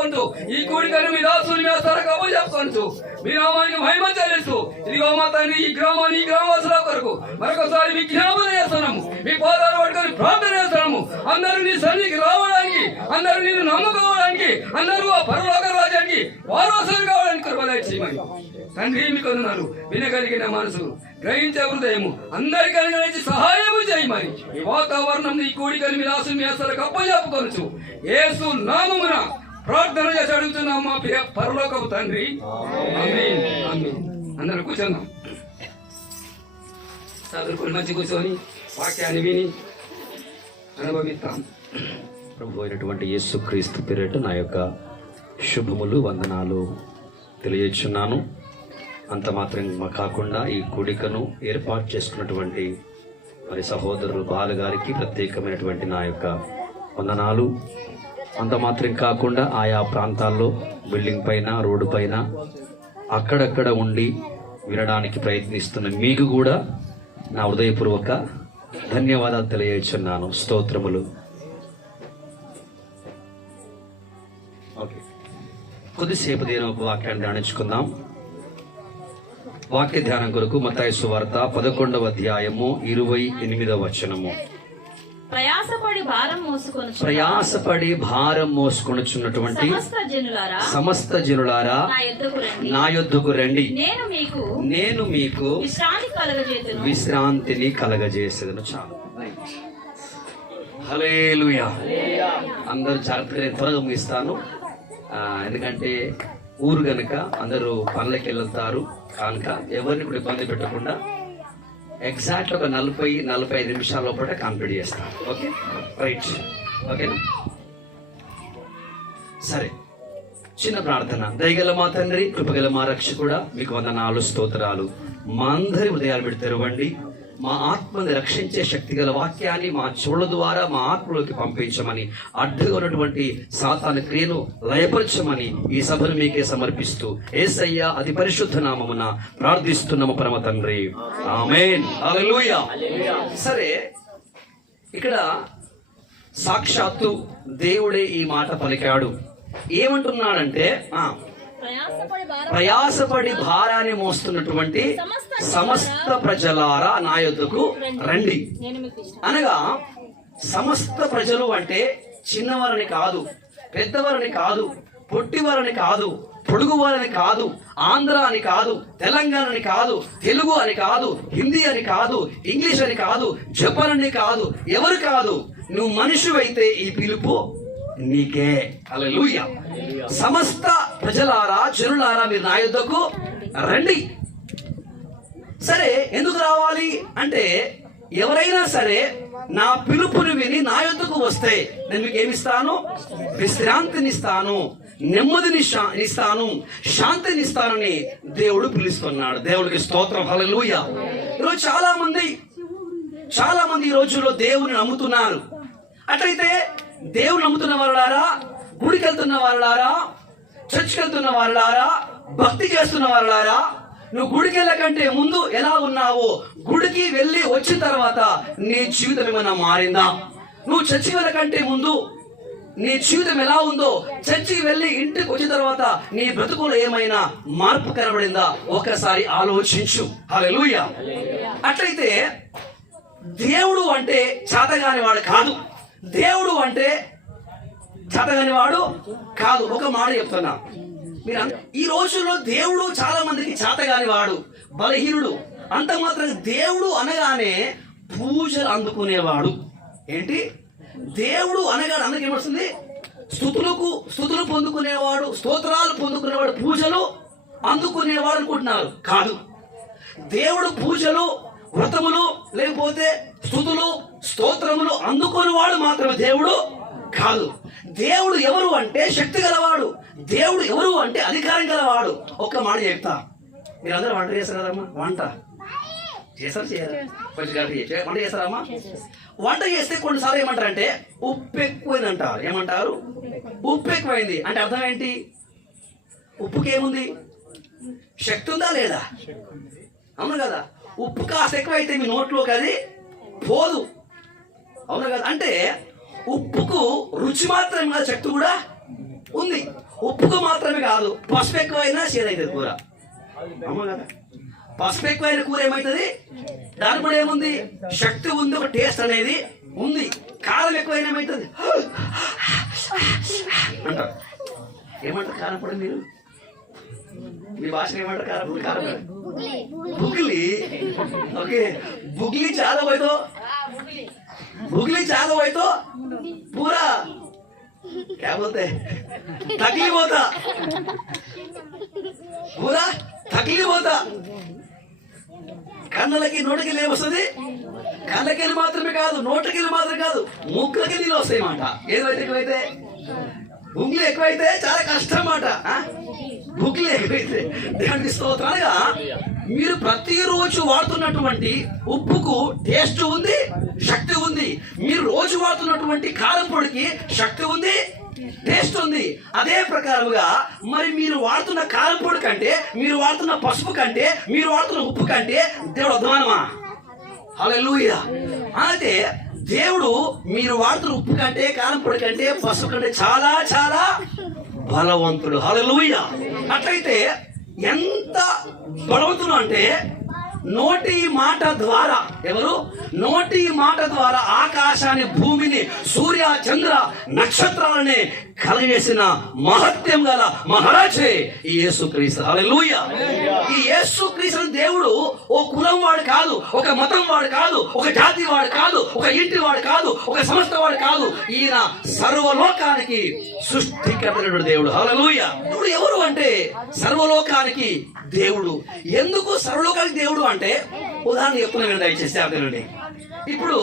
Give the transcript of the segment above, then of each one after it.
చెప్పుకుంటూ ఈ కూడికను మీ దాసుని మీ స్థలకు అప్పచెప్పుకుంటూ మీ నామానికి మహిమ చెల్లిస్తూ ఇదిగో మా తండ్రి ఈ గ్రామవాసుల కొరకు మరొకసారి మీ జ్ఞాపన చేస్తున్నాము, మీ పాదాలు పట్టుకొని ప్రార్థన చేస్తున్నాము. అందరూ నీ సన్నిధికి రావడానికి, అందరూ నిన్ను నమ్ముకోవడానికి, అందరూ ఆ పరలోక రాజ్యానికి వారసులు కావడానికి కృపదయచేయమని తండ్రి మీకు వందనాలు. వినగలిగిన మనసు, గ్రహించే హృదయము అందరికీ అనుగ్రహించి సహాయము చేయమని ఈ వాతావరణం ఈ కూడికలు మీ దాసుని మీ స్థలకు అప్పచెప్పుకొనొచ్చు. యేసు నామమున ప్రార్థన చేసి అడుగుతున్నాం మా ప్రియ పరలోకపు తండ్రి, ఆమేన్. ఆమేన్. అందరూ కూర్చున్నాం. చదువుకుని మంచి కూర్చొని వాక్యాన్ని విని అనుభవిస్తాం. ప్రభు అయినటువంటి యేసుక్రీస్తు పేరిట నా యొక్క శుభములు, వందనాలు తెలియచున్నాను. అంత మాత్రం కాకుండా ఈ కూడికను ఏర్పాటు చేసుకున్నటువంటి మరి సహోదరులు బాలుగారికి ప్రత్యేకమైనటువంటి నా యొక్క వందనాలు. అంత మాత్రం కాకుండా ఆయా ప్రాంతాల్లో బిల్డింగ్ పైన, రోడ్డు పైన అక్కడక్కడ ఉండి వినడానికి ప్రయత్నిస్తున్న మీకు కూడా నా హృదయపూర్వక ధన్యవాదాలు తెలియచున్నాను. స్తోత్రములు. ఓకే, కొద్దిసేపు దేని ఒక వాక్యాన్ని ధ్యానించుకుందాం. వాక్య ధ్యానం కొరకు మత్తయి సువార్త 11వ అధ్యాయము 28వ వచనము. ప్రయాసపడి భారం మోసుకొనుచున్నటువంటి సమస్త జనులారా నా యొద్దకు రండి, నేను మీకు విశ్రాంతిని కలగజేసేదను. చాలు. హల్లెలూయా. అందరూ జాగ్రత్తగా త్వరగా ముగిస్తాను, ఎందుకంటే ఊరు గనుక అందరూ పనులకి వెళ్తారు కనుక ఎవరిని కూడా ఇబ్బంది పెట్టకుండా ఎగ్జాక్ట్ ఒక 40-45 నిమిషాల లోపల కంప్లీట్ చేస్తాం. Okay, right. ఓకేనా? సరే, చిన్న ప్రార్థన. దయగల మా తండ్రి, కృపగల మా రక్షకుడా, మీకు వందనాలు, స్తోత్రాలు. మా అందరి హృదయాలు పెట్టి తెరవండి. మా ఆత్మని రక్షించే శక్తి గల వాక్యాన్ని మా చెవుల ద్వారా మా ఆత్మలోకి పంపించమని, అడ్డుగా ఉన్నటువంటి సాతాను క్రియను లయపరచమని ఈ సభను మీకే సమర్పిస్తూ యేసయ్య అతి పరిశుద్ధ నామమున ప్రార్థిస్తున్నాము పరమ తండ్రి, ఆమేన్. హల్లెలూయా. సరే, ఇక్కడ సాక్షాత్తు దేవుడే ఈ మాట పలికాడు. ఏమంటున్నాడంటే, ప్రయాసపడి భారాన్ని మోస్తున్నటువంటి సమస్త ప్రజలారా నా యొద్దకు రండి. అనగా సమస్త ప్రజలు అంటే చిన్నవారని కాదు, పెద్దవారని కాదు, పొట్టివారని కాదు, పొడుగు వారని కాదు, ఆంధ్ర అని కాదు, తెలంగాణ అని కాదు, తెలుగు అని కాదు, హిందీ అని కాదు, ఇంగ్లీష్ అని కాదు, జపాన్ అని కాదు, ఎవరు కాదు. నువ్వు మనిషివైతే ఈ పిలుపు నీకే. హల్లెలూయా. సమస్త ప్రజలారా, జనులారా, మీరు నా యొద్దకు రండి. సరే, ఎందుకు రావాలి అంటే, ఎవరైనా సరే నా పిలుపుని విని నా యొద్దకు వస్తే నేను మీకు ఏమిస్తాను? విశ్రాంతినిస్తాను, నెమ్మదిని ఇస్తాను, శాంతిని ఇస్తానని దేవుడు పిలుస్తున్నాడు. దేవుడికి స్తోత్రం. హల్లెలూయా. ఈరోజు చాలా మంది ఈ రోజుల్లో దేవుని నమ్ముతున్నారు. అట్లయితే దేవుని నమ్ముతున్న వాళ్ళారా, గుడికి వెళ్తున్న వాళ్ళారా, చర్చికి వెళ్తున్న వాళ్ళారా, భక్తి చేస్తున్న వాళ్ళారా, నువ్వు గుడికి వెళ్ళకంటే ముందు ఎలా ఉన్నావో గుడికి వెళ్ళి వచ్చిన తర్వాత నీ జీవితం ఏమైనా మారిందా? నువ్వు చర్చికి వెళ్ళకంటే ముందు నీ జీవితం ఎలా ఉందో చర్చికి వెళ్ళి ఇంటికి వచ్చిన తర్వాత నీ బ్రతుకులో ఏమైనా మార్పు కనబడిందా? ఒకసారి ఆలోచించు. హల్లెలూయా. అట్లయితే దేవుడు అంటే చేతగాని వాడు కాదు. దేవుడు అంటే చేతగాని వాడు కాదు. ఒక మాట చెప్తున్నా, మీరు ఈ రోజుల్లో దేవుడు చాలా మందికి చేతగాని వాడు, బలహీనుడు. అంత మాత్రం దేవుడు అనగానే పూజలు అందుకునేవాడు. ఏంటి దేవుడు అనగానే అందరికి ఏమొస్తుంది? స్తుతులు పొందుకునేవాడు, స్తోత్రాలు పొందుకునేవాడు, పూజలు అందుకునేవాడు అనుకుంటున్నారు. కాదు. దేవుడు పూజలు, వ్రతములు, లేకపోతే స్తుతులు, స్తోత్రములు అందుకునేవాడు మాత్రమే దేవుడు కాదు. దేవుడు ఎవరు అంటే శక్తి గలవాడు. దేవుడు ఎవరు అంటే అధికారం గలవాడు. ఒక్క మాట చెప్తా, మీరందరూ వంట చేస్తారు కదమ్మా? వంట చేస్తారు, చేయరా? కొంచెం వంట చేస్తారమ్మా? వంట చేస్తే కొన్నిసార్లు ఏమంటారంటే ఉప్పు ఎక్కువైంది అంటారు. ఏమంటారు? ఉప్పు ఎక్కువైంది అంటే అర్థం ఏంటి? ఉప్పుకి ఏముంది? శక్తి ఉందా లేదా? అవును కదా. ఉప్పు కాస్త ఎక్కువైతే మీ నోట్లోకి అది పోదు. అవును కదా. అంటే ఉప్పుకు రుచి మాత్రం శక్తి కూడా ఉంది. ఉప్పుకు మాత్రమే కాదు, పసుపు ఎక్కువైనా చేదవుతుంది కూర. అమ్మ కదా, పసుపు ఎక్కువైన కూర ఏమవుతుంది? దాని కూడా ఏముంది? శక్తి ఉంది, ఒక టేస్ట్ అనేది ఉంది. కారం ఎక్కువైనా ఏమవుతుంది అంటారు. ఏమంటారు కారం పొడి? మీరు మీ భాష ఏమంటారు కారం పొడి? కారం బుగ్లి. ఓకే, బుగ్లి చాలా పోయితో, బుగ్లి చాలా పోయితో పూరా क्या बोलते तकलीफ होता, पूरा तकलीफ होता. కళ్ళకి నోటికి వస్తుంది. కళ్ళకి మాత్రమే కాదు, నోటికి మాత్రమే కాదు, ముక్కులకి నీళ్ళు వస్తాయి మాట. ఏదైతే ఎక్కువైతే, బుగ్గులు ఎక్కువైతే చాలా కష్టం మాట. బుగ్గులు ఎక్కువైతే దేవునికి స్తోత్రం. అనగా మీరు ప్రతిరోజు వాడుతున్నటువంటి ఉప్పుకు టేస్ట్ ఉంది, శక్తి ఉంది. మీరు రోజు వాడుతున్నటువంటి కారం పొడికి శక్తి ఉంది, టేస్ట్ ఉంది. అదే ప్రకారముగా మరి మీరు వాడుతున్న కారం పొడి కంటే, మీరు వాడుతున్న పసుపు కంటే, మీరు వాడుతున్న ఉప్పు కంటే దేవుడు అధ్వానమా? హల్లెలూయా. అయితే దేవుడు మీరు వాడుతున్న ఉప్పు కంటే, కారం పొడి కంటే, పసుపు కంటే చాలా చాలా బలవంతుడు. హల్లెలూయా. అట్లయితే ఎంత బలవంతుడు అంటే, నోటి మాట ద్వారా, ఎవరు? నోటి మాట ద్వారా ఆకాశాన్ని, భూమిని, సూర్య చంద్ర నక్షత్రాలని కలిగేసిన మహత్యం గల మహారాజే ఈ యేసుక్రీస్తు. హల్లెలూయా. ఈ యేసుక్రీస్తు దేవుడు ఓ కులం వాడు కాదు, ఒక మతం వాడు కాదు, ఒక జాతి వాడు కాదు, ఒక ఇంటి వాడు కాదు, ఒక సంస్థ వాడు కాదు. ఈయన సర్వలోకానికి సృష్టికర్త దేవుడు. హల్లెలూయా. ఇప్పుడు ఎవరు అంటే సర్వలోకానికి దేవుడు. ఎందుకు సర్వలోకానికి దేవుడు అంటే, ఉదాహరణ చెప్తున్నాను దయచేసి అర్థండి. ఇప్పుడు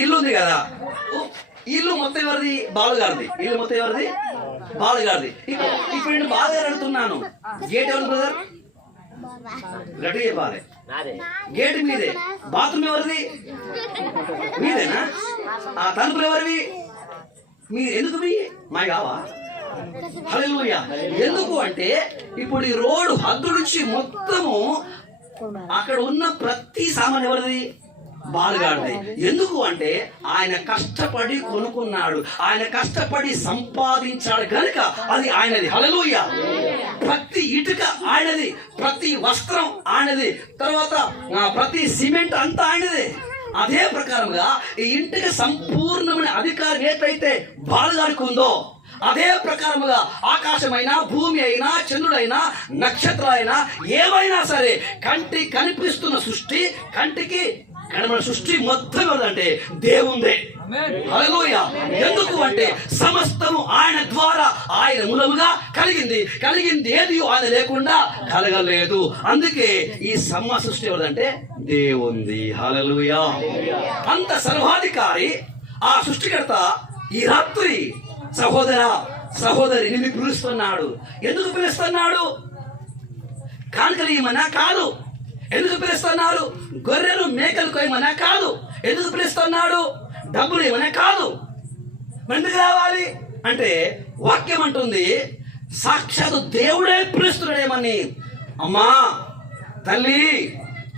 ఇల్లు ఉంది కదా, ఇల్లు మొత్తం ఎవరిది? బాలుగారిది. ఇల్లు మొత్తం ఎవరిది? బాలుగారిది. ఇప్పుడు నేను బాలుగారు అడుగుతున్నాను, గేట్ ఎవరు బ్రదర్? గట్టిగా చెప్పాలి. గేట్ మీదే. బాత్రూమ్ ఎవరిది? మీదేనా? ఆ తలుపులు ఎవరివి? మీ. ఎందుకు మీ మాయ కావా? హల్లెలూయా. ఎందుకు అంటే ఇప్పుడు ఈ రోడ్డు హద్దు నుంచి మొత్తము అక్కడ ఉన్న ప్రతి సామాన్ ఎవరిది? బాలుగాడిది. ఎందుకు అంటే ఆయన కష్టపడి కొనుక్కున్నాడు, ఆయన కష్టపడి సంపాదించాడు కనుక అది ఆయనది. హల్లెలూయా. ప్రతి ఇటుక ఆయనది, ప్రతి వస్త్రం ఆయనది, తర్వాత ప్రతి సిమెంట్ అంతా ఆయనదే. అదే ప్రకారంగా ఈ ఇంటికి సంపూర్ణమైన అధికారం ఏదైతే బాలుగాడికి ఉందో, అదే ప్రకారముగా ఆకాశమైనా, భూమి అయినా, చంద్రుడైనా, నక్షత్రాలైనా, ఏవైనా సరే కంటికి కనిపిస్తున్న సృష్టి, కంటికి కనబడిన సృష్టి మొత్తం ఏదంటే దేవుందే. హల్లెలూయా. ఎందుకు అంటే సమస్తము ఆయన ద్వారా, ఆయన మూలముగా కలిగింది. కలిగింది ఏది ఆయన లేకుండా కలగలేదు. అందుకే ఈ సమస్త సృష్టి ఎవరంటే దేవుంది. హల్లెలూయా. అంత సర్వాధికారి ఆ సృష్టికర్త ఈ రాత్రి సహోదర సహోదరి నిన్ను పిలుస్తున్నాడు. ఎందుకు పిలుస్తున్నాడు? కానుకలు ఇవ్వమన్నా కాదు. ఎందుకు పిలుస్తున్నాడు? గొర్రెలు మేకలు కోయమన్నా కాదు. ఎందుకు పిలుస్తున్నాడు? డబ్బులు ఇవ్వమన్నా కాదు. ఎందుకు రావాలి అంటే వాక్యం అంటుంది, సాక్షాత్తు దేవుడే పిలుస్తున్నాడేమని. అమ్మా, తల్లి,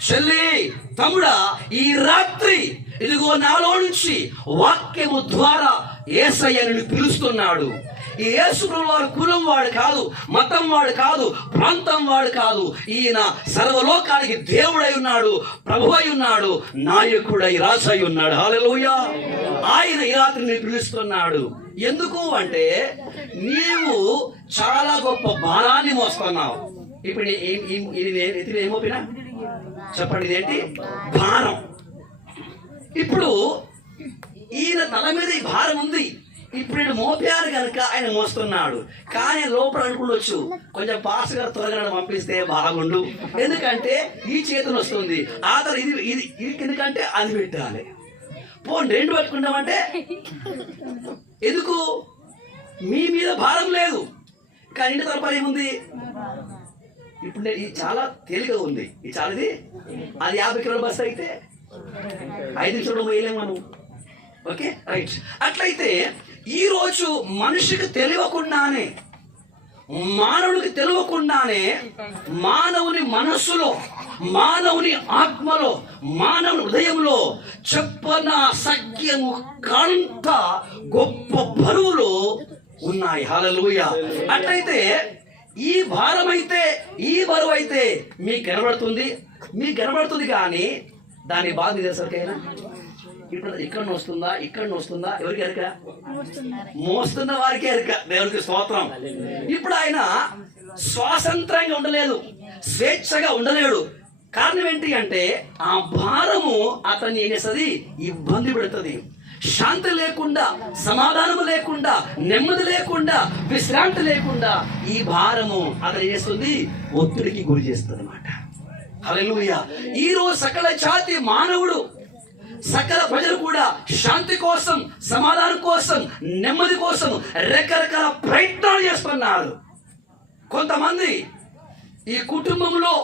చెల్లి, తమ్ముడా, ఈ రాత్రి ఇదిగో నాలో నుంచి వాక్యము ద్వారా యేసయ్యను పిలుస్తున్నాడు. ఈ యేసు వాడు కులం వాడు కాదు, మతం వాడు కాదు, ప్రాంతం వాడు కాదు. ఈయన సర్వలోకానికి దేవుడై ఉన్నాడు, ప్రభువై ఉన్నాడు, నాయకుడై రాజై ఉన్నాడు. హల్లెలూయా. ఆయన ఈ రాత్రిని పిలుస్తున్నాడు. ఎందుకు అంటే నీవు చాలా గొప్ప భారాన్ని మోస్తున్నావు. ఇప్పుడు ఇది ఏమోపినా చెప్పండి, ఇదేంటి? భారం. ఇప్పుడు ఈయన తల మీద ఈ భారం ఉంది. ఇప్పుడు నేను మోపారు కనుక ఆయన మోస్తున్నాడు. కానీ లోపల అనుకుండొచ్చు, కొంచెం పాస్ గారు త్వరగా పంపిస్తే బాగుండు, ఎందుకంటే ఈ చేతులు వస్తుంది, ఆ తర్వాత ఇది ఎందుకంటే అది పెట్టాలి, పోనీ రెండు పట్టుకుంటామంటే ఎందుకు? మీ మీద భారం లేదు, కానీ ఇంటి తరపున ఏముంది? ఇప్పుడు ఇది చాలా తేలిక ఉంది. ఇది చాలా అది 50 కిలోల బస్సు అయితే 5 నిమిషాలు వేయలేము మనం. Okay, right. అట్లయితే ఈరోజు మనిషికి తెలియకుండానే, మానవుడికి తెలియకుండానే, మానవుని మనస్సులో, మానవుని ఆత్మలో, మానవుని హృదయంలో చెప్పన సఖ్యము కాంత గొప్ప బరువులో ఉన్నాయి. హల్లెలూయా. అట్లయితే ఈ భారం అయితే, ఈ బరువు అయితే మీకు కనబడుతుంది కానీ దాని బాధ తెలుసరికైనా ఇప్పుడు ఇక్కడ వస్తుందా ఎవరికి ఎరక? మోస్తున్న వారికి ఎరక. దేవునికి స్తోత్రం. ఇప్పుడు ఆయన స్వాతంత్రంగా ఉండలేదు, స్వేచ్ఛగా ఉండలేడు. కారణం ఏంటి అంటే ఆ భారము అతన్ని ఏం చేస్తుంది? ఇబ్బంది పెడుతుంది. శాంతి లేకుండా, సమాధానము లేకుండా, నెమ్మది లేకుండా, విశ్రాంతి లేకుండా ఈ భారము అతను చేస్తుంది, ఒత్తిడికి గురి చేస్తుంది అన్నమాట. హల్లెలూయా. ఈ రోజు సకల జాతి మానవుడు, సకల ప్రజలు కూడా శాంతి కోసం, సమాధానం కోసం, నెమ్మది కోసం రకరకాల ప్రయత్నాలు చేస్తున్నారు. కొంతమంది ఈ కుటుంబంలో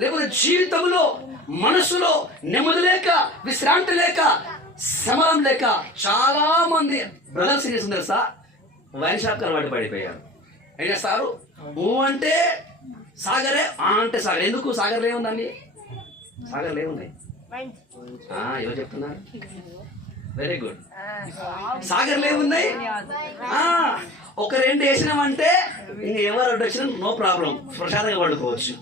లేకపోతే జీవితంలో, మనసులో నెమ్మది లేక, విశ్రాంతి లేక, సమాధానం లేక చాలా మంది బ్రదర్స్ ఏం చేస్తుంది తెలుసా? వైన్ షాప్ అలవాటు పడిపోయారు. ఏం చేస్తారు? ఊ అంటే సాగరే, ఆ అంటే సాగర్. ఎందుకు సాగర్లు ఏముందండి? సాగర్లు ఏమున్నాయి? ఎవరు చెప్తున్నారు? Very good. సాగర్లు ఏమున్నాయి? ఒక 2 వేసినామంటే ఇంక ఎవరు వచ్చినా నో ప్రాబ్లం, ప్రశాంతంగా పడుకోవచ్చు.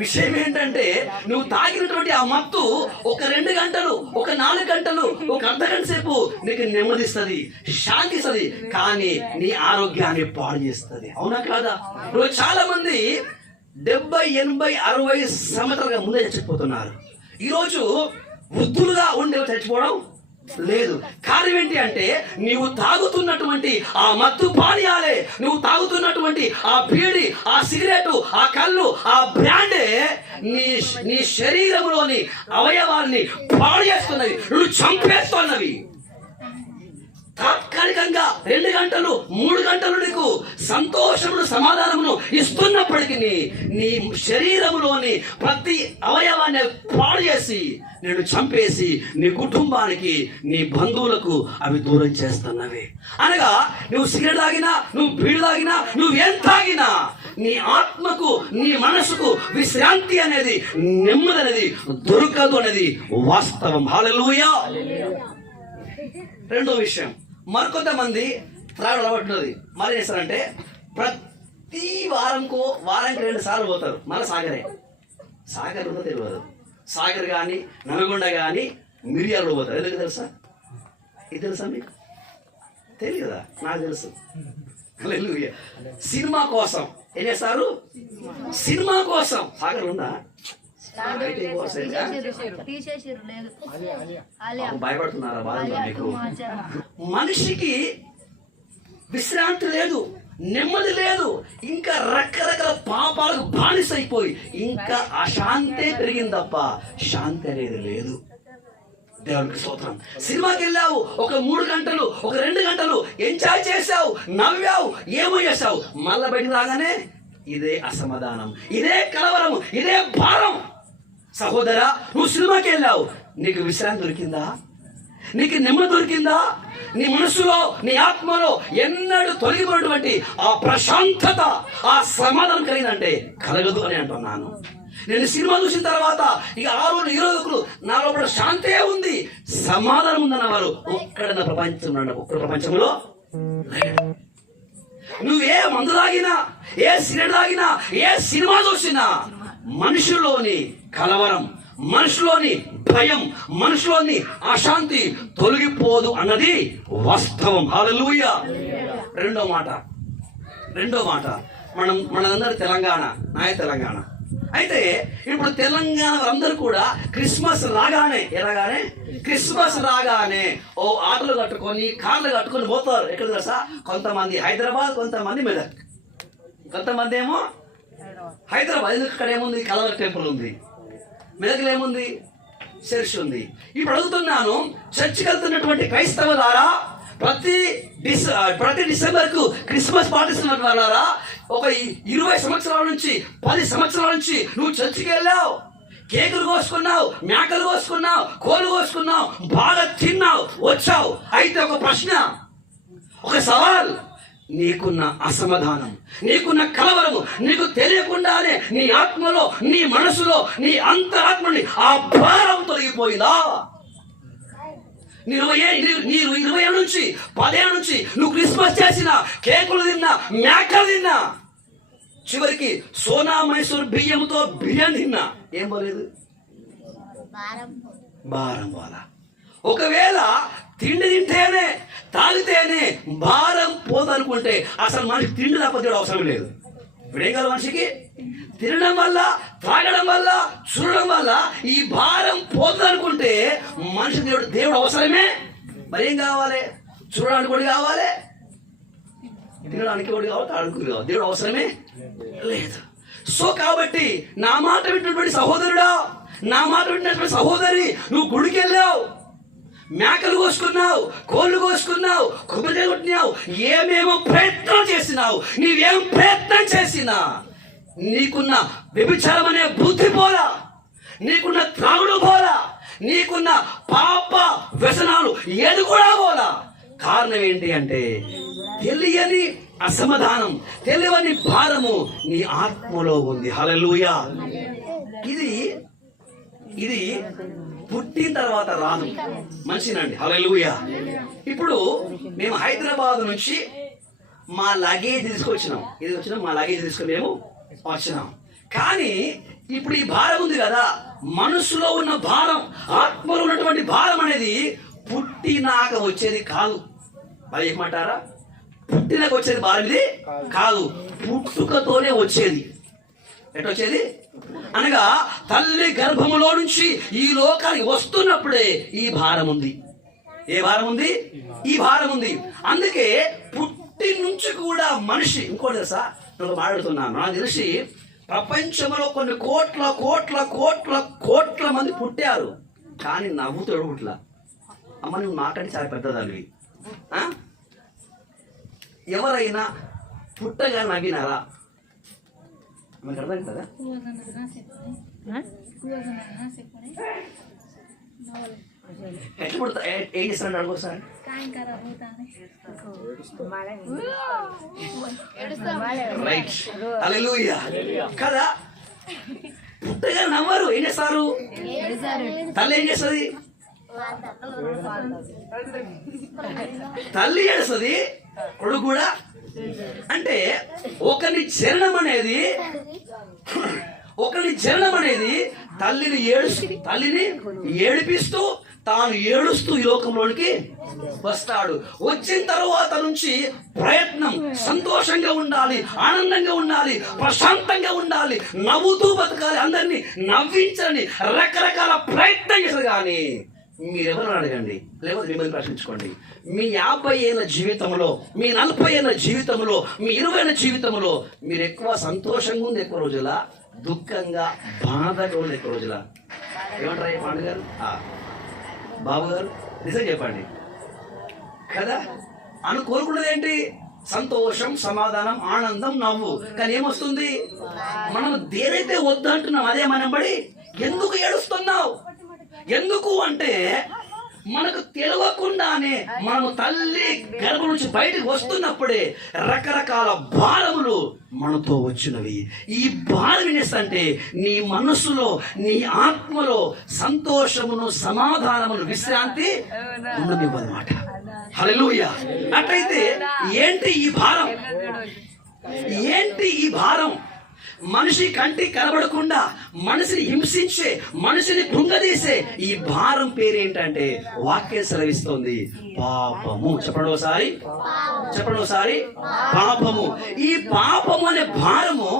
విషయం ఏంటంటే నువ్వు తాగినటువంటి ఆ మత్తు ఒక 2 గంటలు, ఒక 4 గంటలు, ఒక అర్ధగంట సేపు నీకు నెమ్మదిస్తుంది, శాంతి ఇస్తుంది, కానీ నీ ఆరోగ్యాన్ని పాడు చేస్తుంది. అవునా కాదా? ఇప్పుడు చాలా మంది 70, 80, 60 సంవత్సరాలుగా ముందే చచ్చిపోతున్నారు. ఈరోజు వృద్ధులుగా ఉండే చచ్చిపోవడం లేదు. కారణం ఏంటి అంటే నీవు తాగుతున్నటువంటి ఆ మత్తు పానీయాలే, నువ్వు తాగుతున్నటువంటి ఆ బీడి, ఆ సిగరెట్, ఆ కళ్ళు, ఆ బ్రాండే నీ శరీరంలోని అవయవాల్ని పాడు చేస్తున్నవి, నువ్వు చంపేస్తున్నవి. తాత్కాలికంగా 2 గంటలు, 3 గంటలు నీకు సంతోషమును, సమాధానమును ఇస్తున్నప్పటికీ నీ శరీరంలోని ప్రతి అవయవాన్ని పాడు చేసి, నేను చంపేసి నీ కుటుంబానికి, నీ బంధువులకు అవి దూరం చేస్తున్నవి. అనగా నువ్వు సిగరెట్ తాగినా, నువ్వు బీడు తాగినా, నువ్వేం తాగినా నీ ఆత్మకు, నీ మనసుకు విశ్రాంతి అనేది, నెమ్మది అనేది దొరకదు అనేది వాస్తవం. హల్లెలూయా. రెండో విషయం, మరికొంతమంది త్రాగుడు అలవాటున్నది. మరి చేస్తారంటే ప్రతి వారానికి 2 సార్లు పోతారు. మళ్ళీ సాగర్ ఉందో తెలియదు. సాగర్ కానీ, నల్గొండ కానీ, మిరియాలు పోతారు. ఎందుకు తెలుసా? ఇది తెలుసా మీకు? తెలియదా? నాకు తెలుసు. హల్లెలూయా. సినిమా కోసం ఏం చేస్తారు? సినిమా కోసం. సాగర్ ఉందా? భయపడుతున్నారా? బాధ మీకు? మనిషికి విశ్రాంతి లేదు, నెమ్మది లేదు, ఇంకా రకరకాల పాపాలకు బానిసైపోయి ఇంకా అశాంతే పెరిగింది తప్ప శాంతి అనేది లేదు. దేవునికి స్తోత్రం. సినిమాకి వెళ్ళావు, ఒక 3 గంటలు, ఒక 2 గంటలు ఎంజాయ్ చేసావు, నవ్వావు, ఏమో చేసావు, మళ్ళా బయట రాగానే ఇదే అసమాధానం, ఇదే కలవరం, ఇదే భారం. సహోదరా, నువ్వు సినిమాకి వెళ్ళావు, నీకు విశ్రాంతి దొరికిందా? నీకు నెమ్మది దొరికిందా? నీ మనసులో, నీ ఆత్మలో ఎన్నడూ తొలగిపోయినటువంటి ఆ ప్రశాంతత, ఆ సమాధానం కలిగిందంటే కలగదు అని అంటున్నాను. నేను సినిమా చూసిన తర్వాత ఇక ఆ రోజు ఈ రోజు నా లోపల శాంతే ఉంది, సమాధానం ఉందన్న వారు ఒక్క ప్రపంచంలో నువ్వే మందు తాగినా, ఏ సిగరెట్ తాగినా, ఏ సినిమా చూసినా మనుషులోని కలవరం, మనుషులోని భయం, మనుషులోని అశాంతి తొలగిపోదు అన్నది వాస్తవం. హల్లెలూయా. రెండో మాట, మనందరూ తెలంగాణ, నాయ తెలంగాణ. అయితే ఇప్పుడు తెలంగాణ అందరూ కూడా క్రిస్మస్ రాగానే క్రిస్మస్ రాగానే ఓ ఆటలు కట్టుకొని, కార్లు కట్టుకొని పోతారు. ఎక్కడ తెలుసా? కొంతమంది హైదరాబాద్, కొంతమంది మెదక్, కొంతమంది ఏమో హైదరాబాద్. ఎందుకు? అక్కడ ఏముంది? కలవర్ టెంపుల్ ఉంది. మెదక్లో ఏముంది? చర్చ్ ఉంది. ఇప్పుడు అడుగుతున్నాను, చర్చికి వెళ్తున్నటువంటి క్రైస్తవులారా, ప్రతి డిసెంబర్కు క్రిస్మస్ పాటిస్తున్న వాళ్ళారా, ఒక 20 సంవత్సరాల నుంచి, 10 సంవత్సరాల నుంచి నువ్వు చర్చికి వెళ్ళావు, కేకులు కోసుకున్నావు, మేకలు కోసుకున్నావు, కోళ్ళు కోసుకున్నావు, బాగా తిన్నావు, వచ్చావు. అయితే ఒక ప్రశ్న, ఒక సవాల్, నీకున్న అసమాధానం, నీకున్న కలవరము నీకు తెలియకుండానే నీ ఆత్మలో, నీ మనసులో, నీ అంతరాత్మని ఆ భారం తొలగిపోయిందా? నీ 20 ఏళ్ళ నుంచి 10 ఏళ్ళ నుంచి నువ్వు క్రిస్మస్ చేసినా, కేకులు తిన్నా, మేకలు తిన్నా, చివరికి సోనా మైసూర్ బియ్యంతో బిర్యానీ తిన్నా, ఏం పోలేదు? భారం పోలా. ఒకవేళ తిండి తింటేనే తాగితేనే భారం పోదనుకుంటే అసలు మనిషి తిండి తప్ప అవసరం లేదు. ఇప్పుడేం కాదు మనిషికి? తినడం వల్ల, త్రాగడం వల్ల, చూడడం వల్ల ఈ భారం పోదనుకుంటే మనిషి దేవుడు అవసరమే. మరేం కావాలి? చూడడానికి కూడా కావాలి, తినడానికి కూడా కావాలి, తాగడానికి కావాలి. దేవుడు అవసరమే లేదు. సో కాబట్టి నా మాట వింటున్నటువంటి సహోదరుడా, నా మాట వింటున్నటువంటి సహోదరి, నువ్వు గుడికి వెళ్ళావు, మేకలు కోసుకున్నావు, కోళ్ళు కోసుకున్నావు, కొబ్బరికాయ కొట్టినావు, ఏమేమో ప్రయత్నం చేసినావు. నీవేం ప్రయత్నం చేసినా నీకున్న వ్యభిచారం అనే బుద్ధి పోలా, నీకున్న త్రాగుడు పోలా, నీకున్న పాప వ్యసనాలు ఏది కూడా పోలా. కారణం ఏంటి అంటే తెలియని అసమాధానం, తెలియని భారము నీ ఆత్మలో ఉంది. హల్లెలూయా. ఇది పుట్టిన తర్వాత రాదు మనిషినండి. హల్లెలూయా. ఇప్పుడు మేము హైదరాబాద్ నుంచి మా లగేజ్ తీసుకొచ్చినాం, మా లగేజ్ తీసుకుని మేము వచ్చినాం. కానీ ఇప్పుడు ఈ భారం ఉంది కదా, మనసులో ఉన్న భారం, ఆత్మలో ఉన్నటువంటి భారం అనేది పుట్టినాక వచ్చేది కాదు. మరి ఏమంటారా? పుట్టినాక వచ్చేది భారం ఇది కాదు, పుట్టుకతోనే వచ్చేది. ఎటొచ్చేది అనగా తల్లి గర్భములో నుంచి ఈ లోకానికి వస్తున్నప్పుడే ఈ భారం ఉంది. ఏ భారం ఉంది? ఈ భారం ఉంది. అందుకే పుట్టి నుంచి కూడా మనిషి, ఇంకోటి తెలుసా, నేను మాట్లాడుతున్నాను, నాకు తెలిసి ప్రపంచంలో కొన్ని కోట్ల కోట్ల కోట్ల కోట్ల మంది పుట్టారు, కానీ నవ్వుతాడు ఇట్లా. అమ్మ నువ్వు మాట్లాడి చాలా పెద్దదానివి. ఎవరైనా పుట్టగా నవ్వినారా? మనకు అర్థం కదా. ఎట్లా పుడతా, ఏం చేస్తాడు అడుగుసారి? రైట్, హల్లెలూయా కదా. పుట్టగా నవ్వరు, ఏం చేస్తారు? తల్లి ఏం చేస్తుంది? తల్లి ఏడుస్తుంది, కొడుకు కూడా. అంటే ఒకరి జననం అనేది తల్లిని ఏడిపిస్తూ తాను ఏడుస్తూ ఈ లోకంలోనికి వస్తాడు. వచ్చిన తర్వాత నుంచి ప్రయత్నం, సంతోషంగా ఉండాలి, ఆనందంగా ఉండాలి, ప్రశాంతంగా ఉండాలి, నవ్వుతూ బతకాలి, అందరినీ నవ్వించాలని రకరకాల ప్రయత్నం చేస్తారు. కానీ మీరెవరు అడగండి, లేకపోతే మిమ్మల్ని ప్రశ్నించుకోండి. మీ 50 ఏళ్ళ జీవితంలో, మీ 40 ఏళ్ళ జీవితంలో, మీ 20 ఏళ్ళ జీవితంలో మీరు ఎక్కువ సంతోషంగా ఉంది ఎక్కువ రోజులా, దుఃఖంగా బాధగా ఉంది ఎక్కువ రోజులా? ఏమంటారు పాండు గారు, బాబు గారు? నిజం చెప్పండి కదా. కోరుకున్నది ఏంటి? సంతోషం, సమాధానం, ఆనందం, నవ్వు. కానీ ఏమొస్తుంది? మనం దేనైతే వద్దు అంటున్నాం అదే మనం పడి ఎందుకు ఏడుస్తున్నావు? ఎందుకు అంటే మనకు తెలియకుండానే మనము తల్లి గర్భం నుంచి బయటకు వస్తున్నప్పుడే రకరకాల భారములు మనతో వచ్చినవి. ఈ భారం ఏంటంటే నీ మనస్సులో, నీ ఆత్మలో సంతోషమును, సమాధానమును, విశ్రాంతి ఉండనివ్వన్నమాట. హల్లెలూయా. అట్లయితే ఏంటి ఈ భారం? ఏంటి ఈ భారం? మనిషి కంటికి కనబడకుండా మనిషిని హింసించే, మనిషిని కృంగదీసే ఈ భారం పేరేంటంటే వాక్యం సెలవిస్తోంది పాపము. చెప్పండి ఒకసారి, పాపము. ఈ పాపము అనే భారము